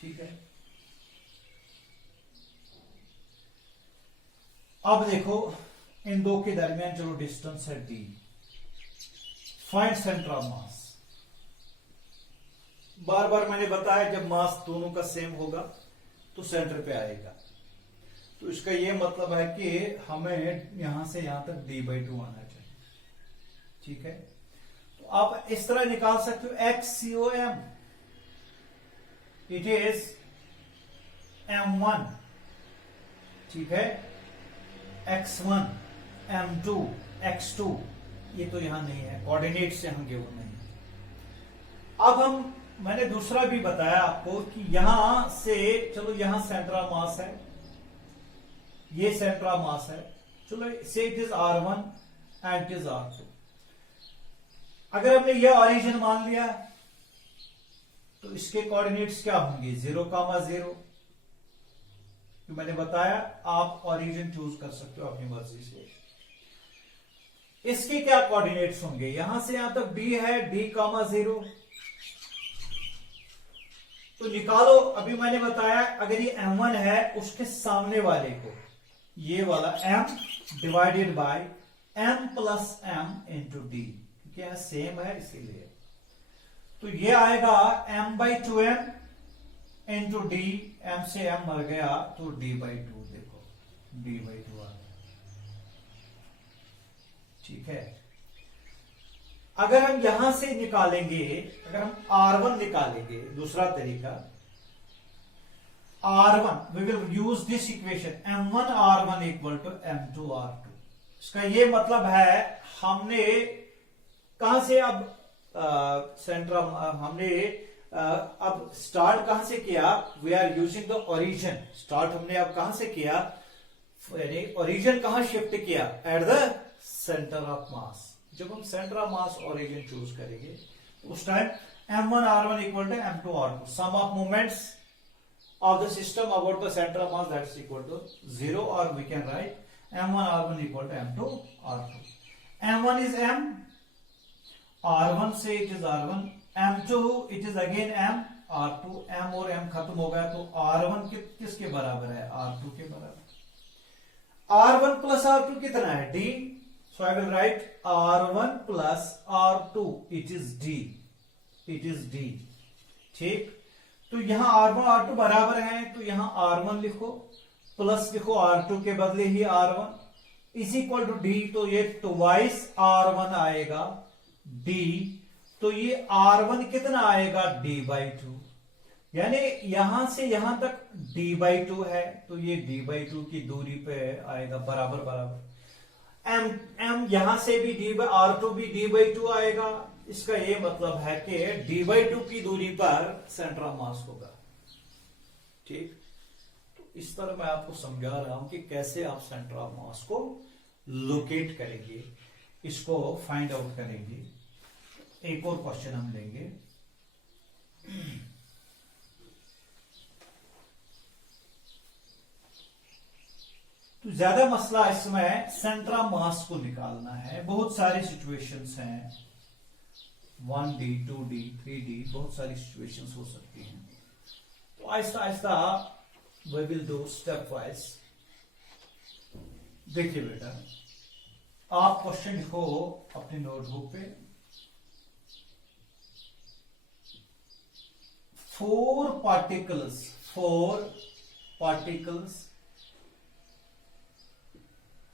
ठीक है, अब देखो इन दो के दरमियान चलो डिस्टेंस है D। Find centre of mass. बार बार मैंने बताया जब मास दोनों का सेम होगा तो सेंटर पे आएगा। तो इसका ये मतलब है कि हमें यहां से यहां तक D/2 आना चाहिए। ठीक है, तो आप इस तरह निकाल सकते हो XCOM, इट इज M1। ठीक है, X1 M2 X2, ये तो यहां नहीं है, कोऑर्डिनेट से हम गिवन नहीं है। अब मैंने दूसरा भी बताया आपको कि यहां से चलो यहां सेंटर ऑफ मास है, ये सेंटर ऑफ मास है, चलो से it is R1 and it is R2। अगर हमने ये ओरिजिन मान लिया तो इसके कोऑर्डिनेट्स क्या होंगे, 0,0। तो मैंने बताया आप ओरिजिन चूज कर सकते हो अपनी मर्जी से। इसके क्या कोऑर्डिनेट्स होंगे, यहां से यहां तक D है, D,0। तो निकालो, अभी मैंने बताया अगर ये M1 है उसके सामने वाले को, ये वाला M divided by M plus M into D, क्योंकि यहां सेम है इसीलिए। तो ये आएगा M/2M इंटू डी, एम से एम मर गया तो d/2, देखो d/2 आ गया। ठीक है, अगर हम यहां से निकालेंगे, अगर हम R1 निकालेंगे, दूसरा तरीका R1, we will use this equation M1 R1 equal to M2 R2। इसका ये मतलब है हमने कहां से अब सेंट्रम हमने अब स्टार्ट कहां से किया, we are using the origin. Start हमने अब कहां से किया, यानी ओरिजिन कहां शिफ्ट किया, एट द सेंटर ऑफ मास। जब हम centre of mass origin choose करेंगे उस time M1 R1 equal to M2 R2, sum of moments of the system about the center of mass, that is equal to 0, or we can write M1 R1 equal to M2 R2। M1 is M, R1 से it is R1, M2 it is again M, R2, M और M खत्म हो गया तो R1 किसके बराबर है, R2 के बराबर। R1 प्लस R2 कितना है, D, so I will write R1 plus R2, it is D, it is D। ठीक, तो यहां R1 R2 बराबर है तो यहां R1 लिखो, प्लस लिखो R2 के बदले ही R1 is equal to D, तो ये ट्वाइस R1 आएगा D, तो ये R1 कितना आएगा, D/2, यानी यहां से यहां तक D/2 है तो ये D/2 की दूरी पे आएगा, बराबर बराबर। M यहां से भी R2 भी D/2 आएगा, इसका ये मतलब है कि D/2 की दूरी पर सेंटर ऑफ मास होगा। ठीक, तो इस तरह मैं आपको समझा रहा हूं कि कैसे आप सेंटर ऑफ मास को लोकेट करेंगे, इसको फाइंड आउट करेंगे। एक और क्वेश्चन हम लेंगे। तो ज्यादा मसला इसमें सेंटर ऑफ मास को निकालना है। बहुत सारी सिचुएशंस हैं, 1D 2D 3D, बहुत सारी सिचुएशंस हो सकती हैं। तो आहिस्ता आहिस्ता we will do stepwise. देखिए बेटा, आप क्वेश्चन लिखो अपनी नोटबुक पे। 4 particles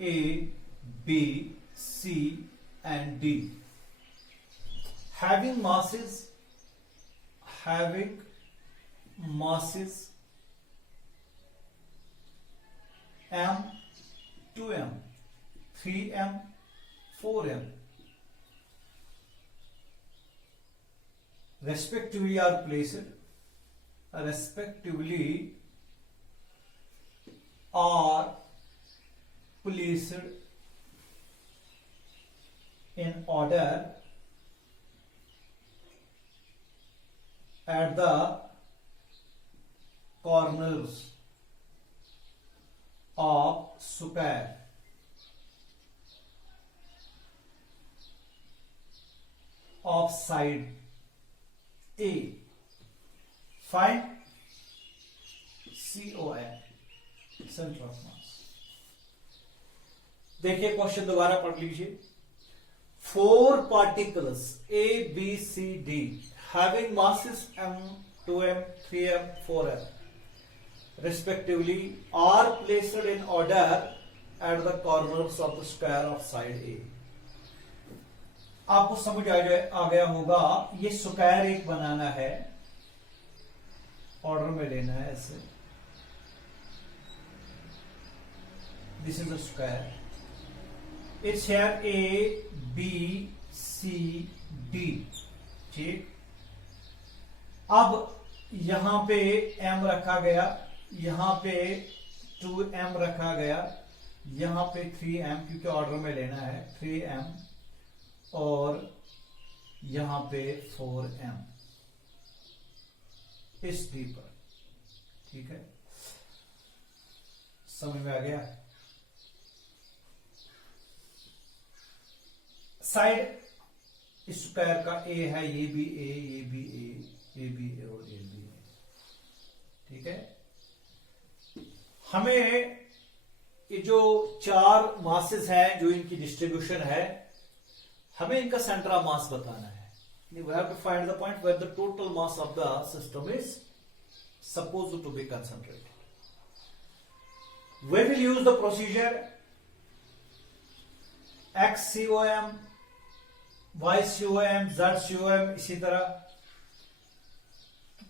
A, B, C and D having masses M, 2M, 3M, 4M respectively are placed in order at the corners of square of side A. Find COM, center of mass। देखिए question दोबारा पढ़ लीजिए। 4 particles A, B, C, D having masses M, 2M, 3M, 4M respectively are placed in order at the corners of the square of side A। आपको समझ आ गया होगा, ये square एक बनाना है, ऑर्डर में लेना है ऐसे। This is a square, it's here A, B, C, D। ठीक, अब यहां पे M रखा गया, यहां पे 2M रखा गया, यहां पे 3M, क्योंकि ऑर्डर में लेना है, 3M और यहां पे 4M इस डी पर। ठीक है, समझ में आ गया। साइड स्क्वायर का ए है, ये भी ए, ये भी ए, ये भी ए और ये भी ए। ठीक है, हमें ये जो 4 मासेस हैं, जो इनकी डिस्ट्रीब्यूशन है, हमें इनका सेंटर ऑफ मास बताना है। We have to find the point where the total mass of the system is supposed to be concentrated. We will use the procedure XCOM, YCOM, ZCOM, इसी तरह।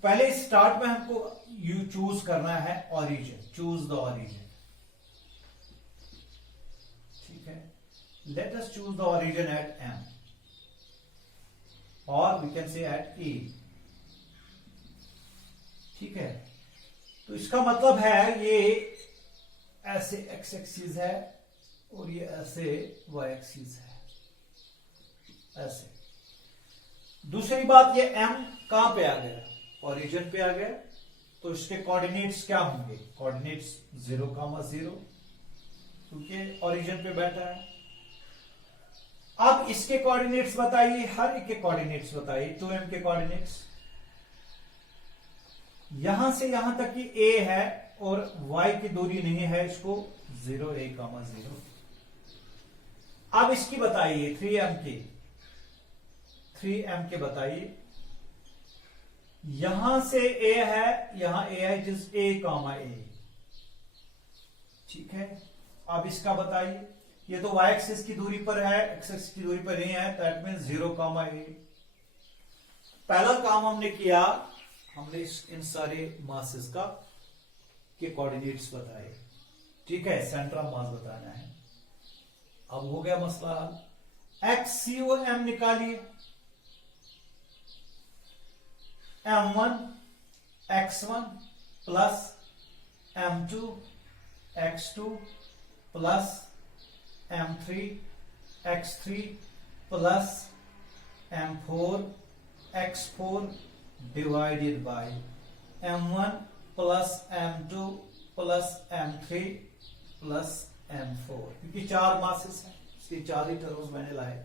पहले स्टार्ट में हमको यू चूज करना है origin, choose the origin, ठीक है। Let us choose the origin at M और we can say at E, ठीक है। तो इसका मतलब है ये ऐसे x एक्सिस है और ये ऐसे y एक्सिस है, ऐसे। दूसरी बात, ये M कहां पे आ गया? ओरिजिन पे आ गया, तो इसके कोऑर्डिनेट्स क्या होंगे? कोऑर्डिनेट्स 0,0, क्योंकि ओरिजिन पे बैठा है। अब इसके कोऑर्डिनेट्स बताइए, हर एक के कोऑर्डिनेट्स बताइए। 2m के कोऑर्डिनेट्स यहां से यहां तक की a है और y की दूरी नहीं है, इसको 0, a,0। अब इसकी बताइए 3m के बताइए। यहां से a है, यहां a है, जिस a,a, ठीक है। अब इसका बताइए, ये तो y एक्सिस की दूरी पर है, x एक्सिस की दूरी पर नहीं है, दैट मीन्स 0,a। पहला काम हमने किया, हमने इन सारे मासेस का के कोऑर्डिनेट्स बताए, ठीक है, सेंटर ऑफ मास बताना है। अब हो गया मसला हल। XCOM निकालिए। M1 x1 plus M2 x2 plus M3 x3 plus M4 x4 divided by M1 plus M2 plus M3 plus M4, क्योंकि 4 मासेस हैं, इसकी 4 ही टर्म्स मैंने लाए।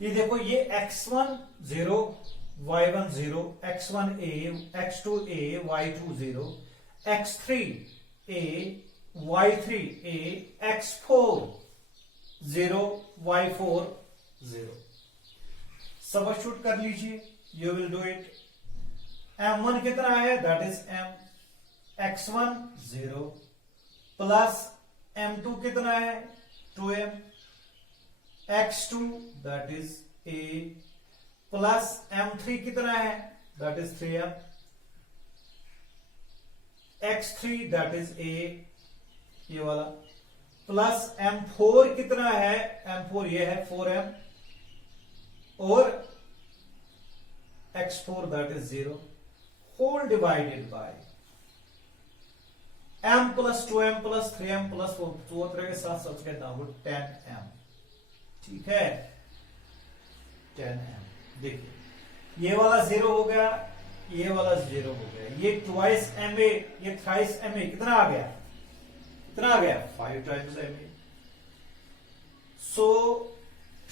ये देखो, ये x1 0, y1 0, x1 a, x2 a, y2 0, x3 a, y3 a, x4 0, y4 0। Substitute कर लीजिए, you will do it. M1 कितना है? That is M, x1 0 plus M2 कितना है? 2M, x2 that is A plus M3 कितना है? That is 3M, x3 that is A, ये वाला, प्लस M4 कितना है? M4 ये है 4M और x4 that is 0, whole divided by M plus 2M plus 3M plus 4, दो तरह के साथ सब कहता हूं 10M, ठीक है, 10M। देखिए, ये वाला 0 हो गया, ये वाला 0 हो गया, ये ट्वाइस MA, ये थ्राइस MA, कितना आ गया? कितना आ गया? 5 times MA। So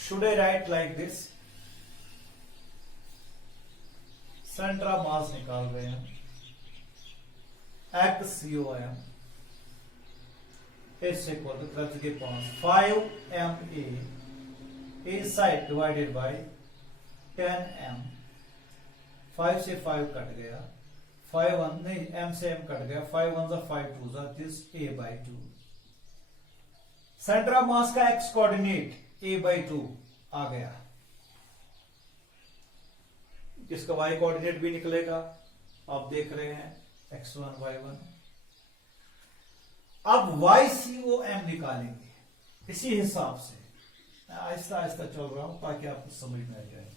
should I right like this? Centre of मास निकाल रहे हैं, XCOM is equal to 5MA is side divided by 10M। 5 से 5 कट गया, 5 1 नहीं, M से M कट गया, 5 1 5 2 दिस A/2। सेंटर ऑफ मास का x कोऑर्डिनेट A/2 आ गया, इसका y कोऑर्डिनेट भी निकलेगा, आप देख रहे हैं x1 y1। अब YCOM निकालेंगे इसी हिसाब से, आहिस्ता आहिस्ता चल रहा हूं ताकि आपको समझ में आ जाए।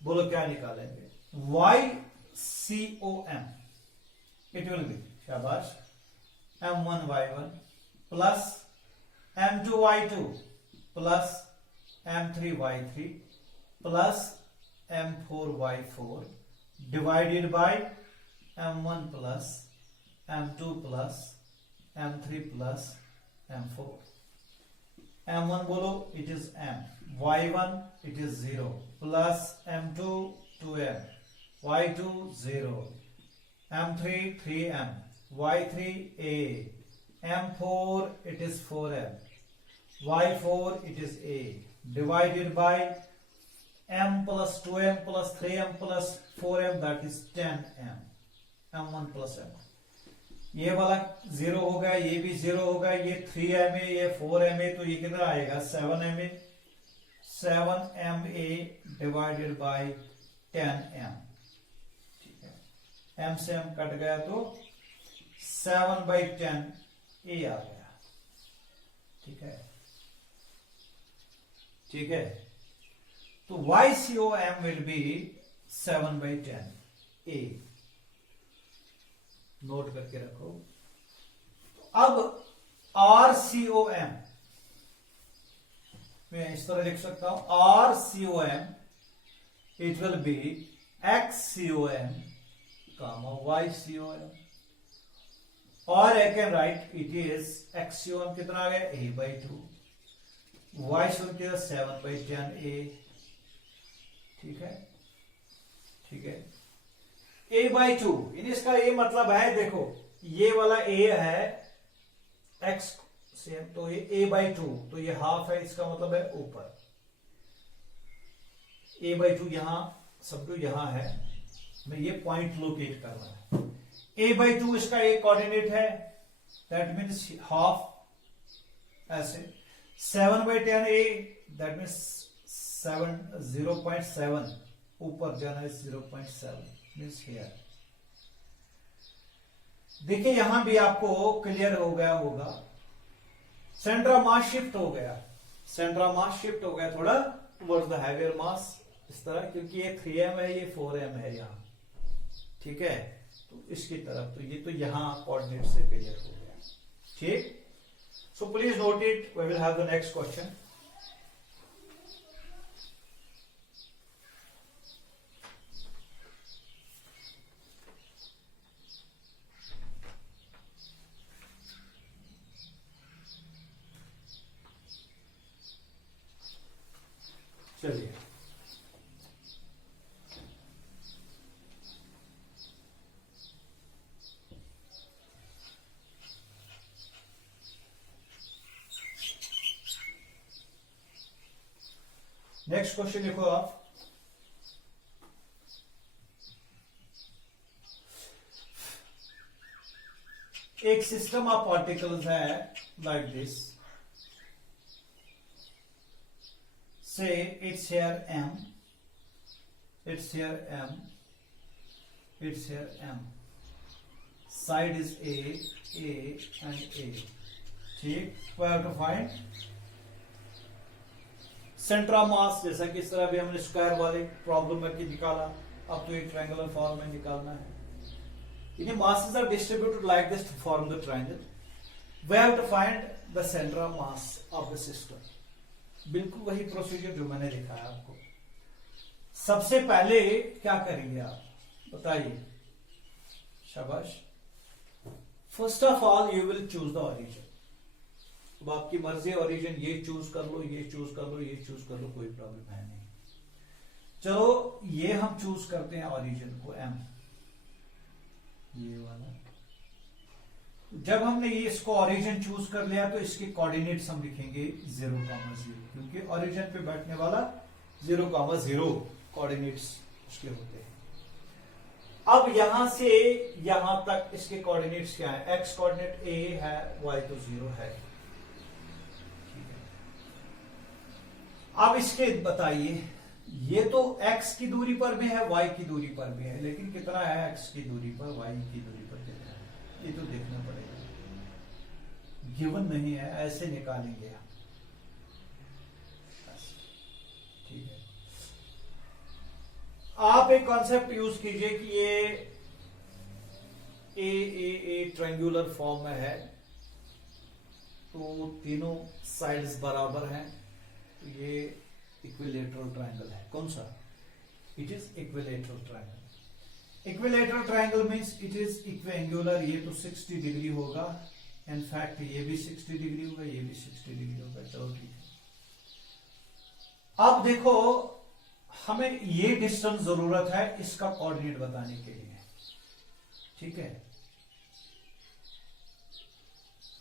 बोलो क्या निकालेंगे? YCOM इट विल बी, शाबाश, M1 y1 plus M2 y2 plus M3 y3 plus M4 y4 divided by M1 plus M2 plus M3 plus M4। M1 बोलो, it is M, y1 it is 0 plus M2 2M, y2 0, M3 3M, y3 A, M4 it is 4M, y4 it is A, divided by m plus 2m plus 3m plus 4m that is 10m, m1 plus m1। ये वाला 0 होगा, ये भी 0 होगा, ये 3ma, ये 4ma, तो ये कितना आएगा 7ma, 7ma divided by 10m। ठीक है, m से m कट गया तो 7/10 a आ गया। ठीक है, ठीक है, तो YCOM will be 7/10 a, note करके रखो। अब RCOM मैं इस तरह लिख सकता हूं, RCOM it will B XCOM YCOM, और I can write it is XCOM कितना आ गया a/2, YCOM कितना 7/10 a। ठीक है, ठीक है, a/2 इसका ये मतलब है, देखो ये वाला a है x सेम, तो ये a/2, तो ये हाफ है, इसका मतलब है ऊपर a/2, यहां सबको यहां है, मैं ये पॉइंट लोकेट कर रहा है। a/2 इसका एक कोऑर्डिनेट है, दैट मीन्स हाफ, ऐसे 7/10 a दैट मीन्स 0.7 ऊपर जाना है, 0.7 मीन्स हियर। देखिए यहां भी आपको क्लियर हो गया होगा, सेंटर ऑफ मास शिफ्ट हो गया, सेंटर ऑफ मास शिफ्ट हो गया थोड़ा टुवर्ड्स द हैवियर मास, इस तरह, क्योंकि ये 3m है, ये 4m है यहां। ठीक है, तो इसकी तरफ, तो ये तो यहां कोऑर्डिनेट से क्लियर हो गया। ठीक, so please note it, we will have the next question. चलिए, नेक्स्ट क्वेश्चन लिखो आप। एक सिस्टम ऑफ पार्टिकल्स है like this, say it's here m, it's here m, it's here m, side is a and a। ठीक, we have to find centre of मास, जैसा कि इस तरह भी हमने स्क्वायर वाले प्रॉब्लम में की निकाला, अब तो एक ट्रायंगुलर फॉर्म में निकालना है। यानी masses are distributed like this to form the triangle, we have to find the center of mass of the system। बिल्कुल वही प्रोसीजर जो मैंने दिखाया आपको। सबसे पहले क्या करेंगे आप बताइए, शाबाश। First of all you will choose the origin. अब आपकी मर्जी, ओरिजिन ये चूज कर लो, ये चूज कर लो, ये चूज कर लो, कोई प्रॉब्लम है नहीं। चलो ये हम चूज करते हैं ओरिजिन को m, ये वाला। जब हमने ये इसको ओरिजिन चूज कर लिया तो इसके कोऑर्डिनेट्स हम लिखेंगे 0,0, क्योंकि ओरिजिन पे बैठने वाला 0,0 कोऑर्डिनेट्स उसके होते हैं। अब यहां से यहां तक इसके कोऑर्डिनेट्स क्या है, x कोऑर्डिनेट a है, y तो 0 है। ठीक है, अब इसके बताइए, ये तो x की दूरी पर भी है, y की दूरी पर भी है, लेकिन कितना है x की दूरी पर, y की दूरी पर कितना है, ये तो देखना पड़ेगा, गिवन नहीं है, ऐसे निकालेंगे हम। ठीक है, आप एक कॉन्सेप्ट यूज कीजिए कि ये ए ट्रायंगुलर फॉर्म में है, तो तीनों साइड्स बराबर हैं, तो ये इक्विलेटरल ट्रायंगल है। कौन सा? It is equilateral triangle. Equilateral triangle means it is equiangular, ये तो 60 डिग्री होगा, इनफैक्ट ये भी 60 डिग्री होगा, ये भी 60 डिग्री होगा। चलो ठीक है, अब देखो हमें ये डिस्टेंस जरूरत है इसका कोऑर्डिनेट बताने के लिए। ठीक है,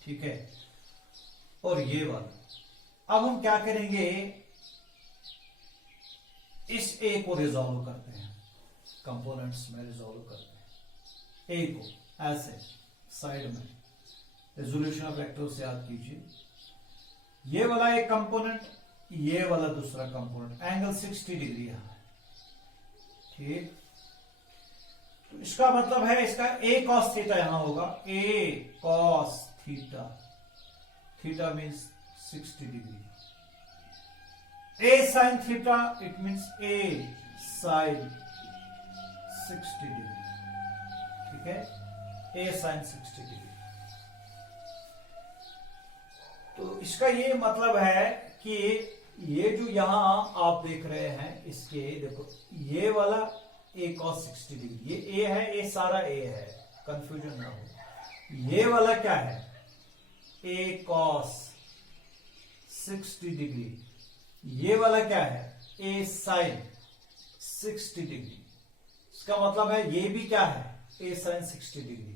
ठीक है, और ये वाला। अब हम क्या करेंगे, इस ए को रिजॉल्व करते हैं, कंपोनेंट्स में रिजॉल्व करते हैं ए को ऐसे साइड में, रेजोल्यूशन ऑफ वेक्टर्स याद कीजिए, ये वाला एक कंपोनेंट, ये वाला दूसरा कंपोनेंट, एंगल 60 डिग्री यहां है, ठीक। तो इसका मतलब है इसका ए कॉस थीटा यहां होगा, a cos theta, theta means 60 degree, a sine theta it means a sine 60 degree, ठीक है, ए साइन 60 डिग्री। तो इसका ये मतलब है कि ये जो यहां आप देख रहे हैं, इसके देखो ये वाला ए कॉस 60 डिग्री, ये ए है, ये सारा ए है, कंफ्यूजन ना हो। ये वाला क्या है, ए कॉस 60 डिग्री, ये वाला क्या है, ए साइन 60 डिग्री। इसका मतलब है ये भी क्या है, ए साइन 60 डिग्री।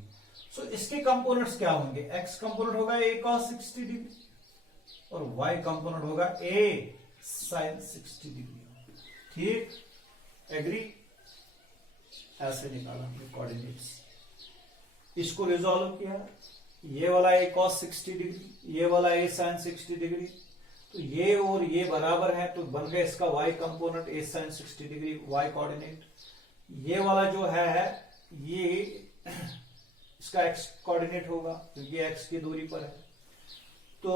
सो इसके कंपोनेंट्स क्या होंगे, एक्स कंपोनेंट होगा ए कॉस 60 डिग्री और y कंपोनेंट होगा a sin 60 डिग्री, ठीक, एग्री। ऐसे निकाला हमने कोऑर्डिनेट्स, इसको रिजॉल्व किया, ये वाला a cos 60 डिग्री, ये वाला a sin 60 डिग्री, तो ये और ये बराबर है, तो बन गया इसका y component a sin 60 degree, y coordinate. ये वाला जो है ये इसका x कोऑर्डिनेट होगा क्योंकि x की दूरी पर है। तो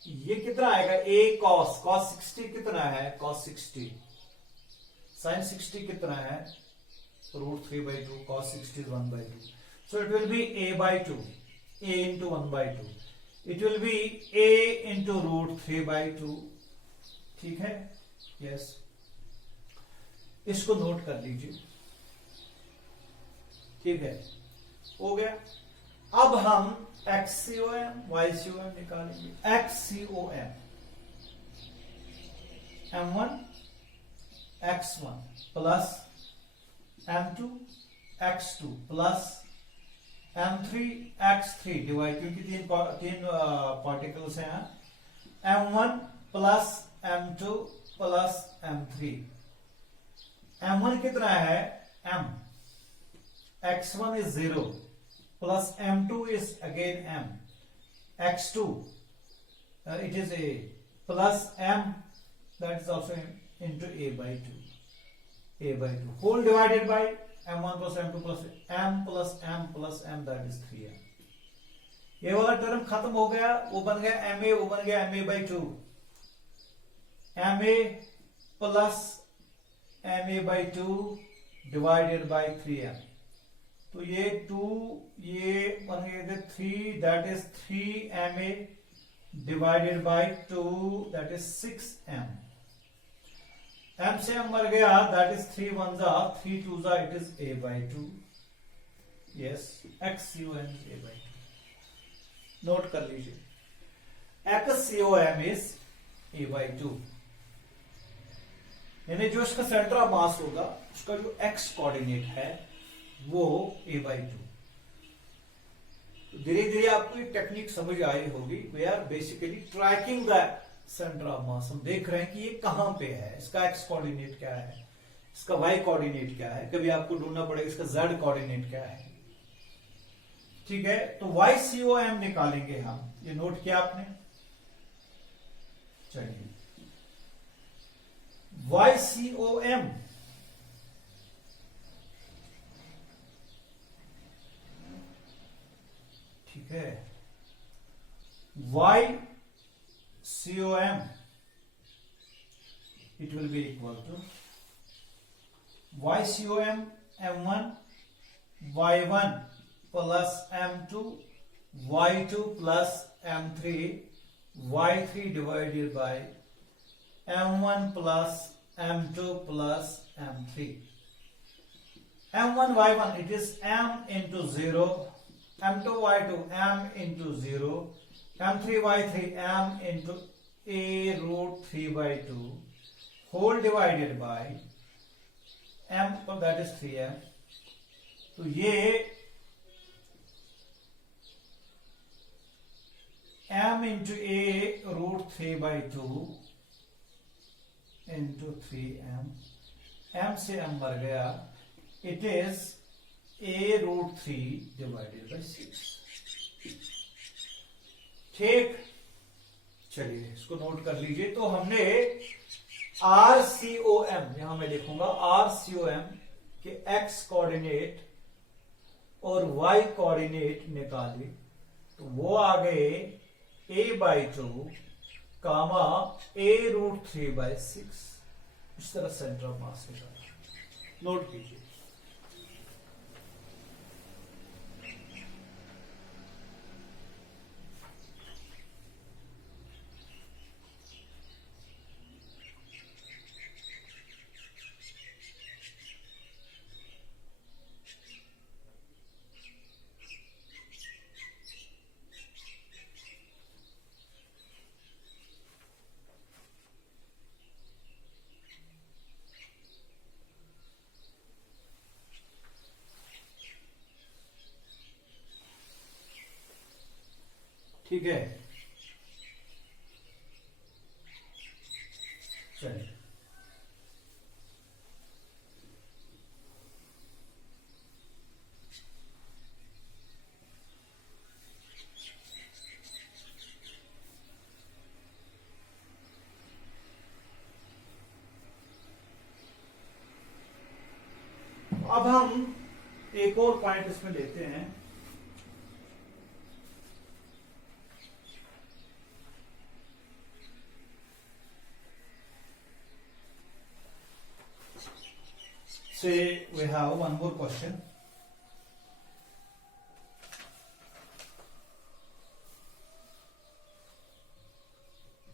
ये कितना आएगा, a cos 60 कितना है, cos 60, sin 60 कितना है, √3/2, cos 60 is 1/2, so it will be a/2, a into 1/2, it will be a into √3/2, ठीक है, यस। इसको नोट कर लीजिए, ठीक है, हो गया। अब हम XCOM YCOM निकालेंगे। XCOM M1 X1 plus M2 X2 plus M3 X3 divide, क्योंकि तीन पार्टिकल्स हैं, M1 plus M2 plus M3। M1 कितना है, M, X1 is 0 plus M2 is again M, X2 it is A plus M, that is also into A/2, A/2 whole divided by M1 plus M2 plus M plus M plus M, that is 3M। ये वाला term खत्म हो गया, वो बन गया MA, वो बन गया MA/2, MA plus MA/2 divided by 3M। तो ये 2, ये बन गए 3, that is 3MA divided by 2, that is 6M। M से M मर गया, दैट इज 3 1 जा 3 2 जा, it is A/2, yes, XCOM is A/2, note कर लीजिए, XCOM is A/2, यानी जो इसका सेंटर ऑफ मास होगा उसका जो x कोऑर्डिनेट है वो A/2। धीरे धीरे आपको एक टेक्निक समझ आई होगी, we are basically tracking the centre of mass. हम देख रहे हैं कि ये कहां पे है, इसका x कोऑर्डिनेट क्या है, इसका y कोऑर्डिनेट क्या है, कभी आपको ढूंढना पड़ेगा इसका z कोऑर्डिनेट क्या है, ठीक है। तो YCOM निकालेंगे हम, ये नोट किया आपने, चलिए YCOM ठीक है, YCOM it will be equal to YCOM M1 Y1 plus M2 Y2 plus M3 Y3 divided by M1 plus M2 plus M3। M1 Y1 it is M into 0, M2 Y2 M into 0, M3 Y3 M into A√3/2 whole divided by M, that is 3M। तो ये M into A√3/2 into 3m, m से m मर गया, it is a√3 divided by 6। ठीक, चलिए इसको note कर लीजिए। तो हमने RCOM, यहां मैं लिखूंगा RCOM के x कोऑर्डिनेट और y कोऑर्डिनेट निकाले, तो वो आ गए a/2 कामा a√3/6। इस तरह सेंटर ऑफ मास निकाला, नोट कीजिए। ठीक है, चलिए अब हम एक और पॉइंट इसमें लेते हैं। Say we have one more question.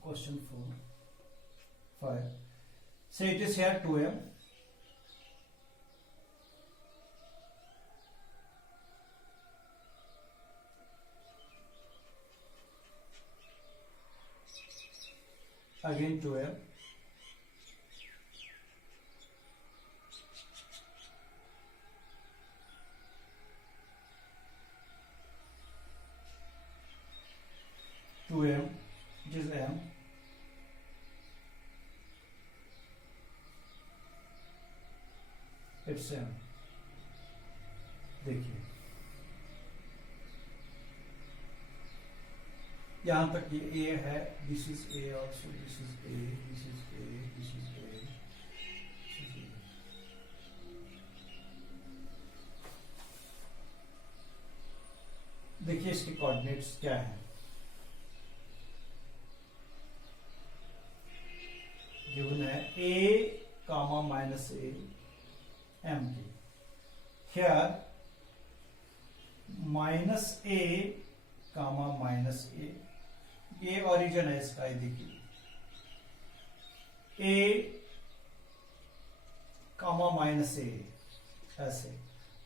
Question 4, 5. Say it is here 2m. Again 2m. It is m. It's m. देखिए यहां तक ये a है, this is a also, this is a, this is a, this is a, this is a। देखिए इसके coordinates क्या हैं। Given है a comma minus a m की, here minus a comma minus a, ये ओरिजिन है इसका। देखिए a कामा माइनस a, ऐसे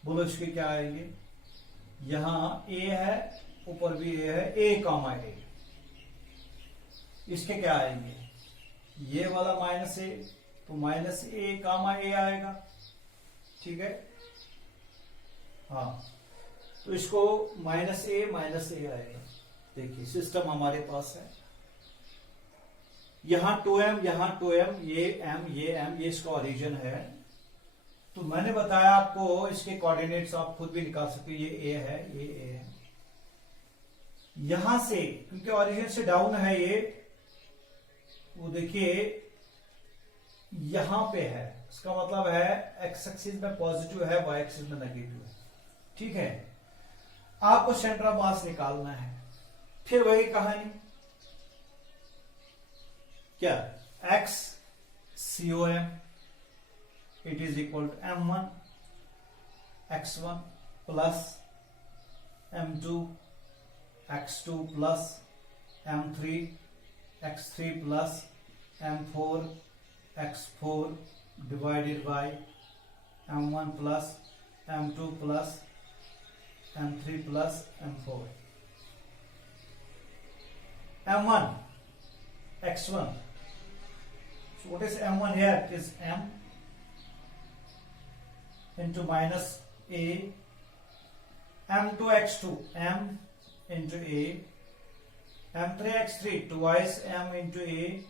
बोलो इसके क्या आएंगे। यहां a है, ऊपर भी a है, a कामा a, इसके क्या आएंगे, ये वाला माइनस ए, तो माइनस ए कामा ए आएगा। ठीक है, हाँ, तो इसको माइनस ए आएगा। देखिए सिस्टम हमारे पास है, यहां 2m, यहां 2m, ये m, ये इसका ओरिजिन है। तो मैंने बताया आपको इसके कोऑर्डिनेट्स आप खुद भी निकाल सकते हो। ये a है, ये a है। यहां से क्योंकि ओरिजिन से डाउन है ये, वो देखिए यहां पे है, इसका मतलब है एक्स एक्सिस में पॉजिटिव है, वाई एक्सिस में नेगेटिव है। ठीक है, आपको सेंटर ऑफ मास निकालना है। फिर वही कहानी, क्या, x COM it is equal to m1 x1 plus m2 x2 plus m3 x3 plus m4 x4 divided by m1 plus m2 plus m3 plus m4। m1 x1, so what is m1 here? It is m into minus a, m2 x2 m into a, m3 x3 twice m into a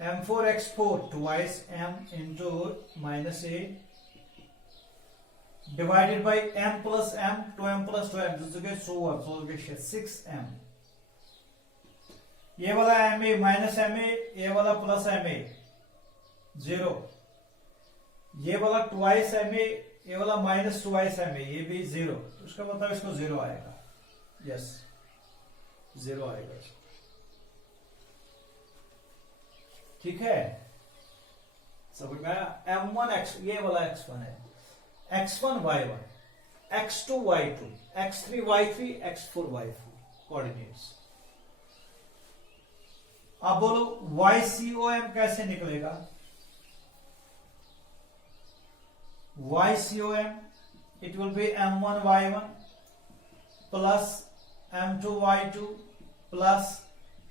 m4x4 twice m into minus a divided by m plus m 2m plus 2m this is 6m. ये वाला ma minus ma, ये वाला plus ma 0, ये वाला twice ma, ये वाला minus twice ma, ये भी 0, तो उसका मतलब इसको 0 आएगा. यस 0 आएगा. ठीक है, समझ में आया. m1 x ये वाला x1 है, x1 y1, x2 y2, x3 y3, x4 y4 coordinates. अब बोलो YCOM कैसे निकलेगा. YCOM it will be m1 y1 plus m2 y2 plus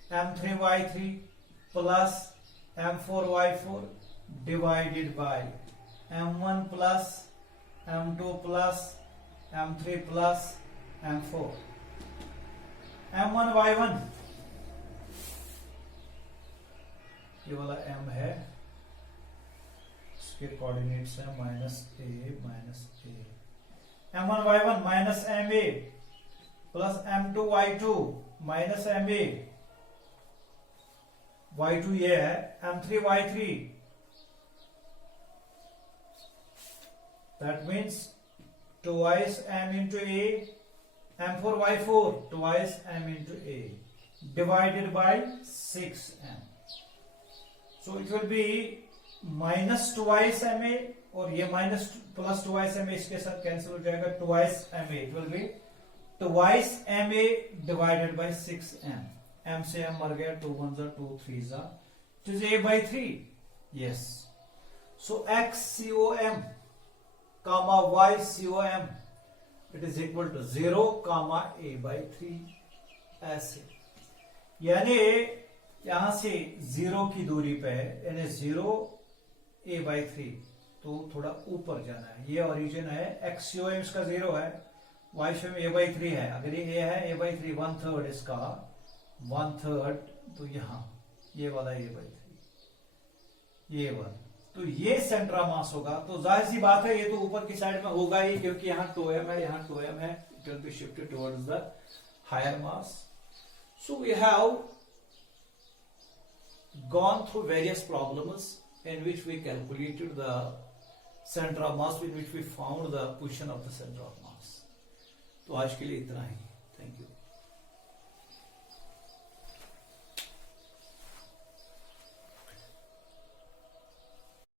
m3 y3 plus m4 y4 divided by m1 plus m2 plus m3 plus m4. m1 y1 ये वाला m है, इसके coordinates है minus a minus a. m1 y1 minus ma plus m2 y2 minus ma, y2 ये है, m3 y3 that means twice m into a, m4 y4 twice m into a divided by 6m. So it will be minus twice ma और ये minus plus twice ma इसके साथ cancel हो जाएगा, twice ma it will be twice ma divided by 6m. m से m मर गया, 2 1 जा 2 3 जा, it is a by 3. Yes, so xcom comma ycom it is equal to 0 comma a by 3. ऐसे यानी यहां से 0 की दूरी पे है, यानी 0 a by 3, तो थोड़ा ऊपर जाना है. ये ओरिजिन है, XCOM इसका 0 है, YCOM a by 3 है. अगर ये है a by 3 1/3 इसका 1/3, तो यहां ये वाला a by 3 ये वाला, तो ये सेंट्रा मास होगा. तो जाहिर सी बात है ये तो ऊपर की साइड में होगा ही, क्योंकि यहाँ 2m है, यहाँ 2m है. It will be shifted towards the higher mass. So we have gone through various problems in which we calculated the center of mass, in which we found the position of the center of mass. तो आज के लिए इतना ही. Thank you.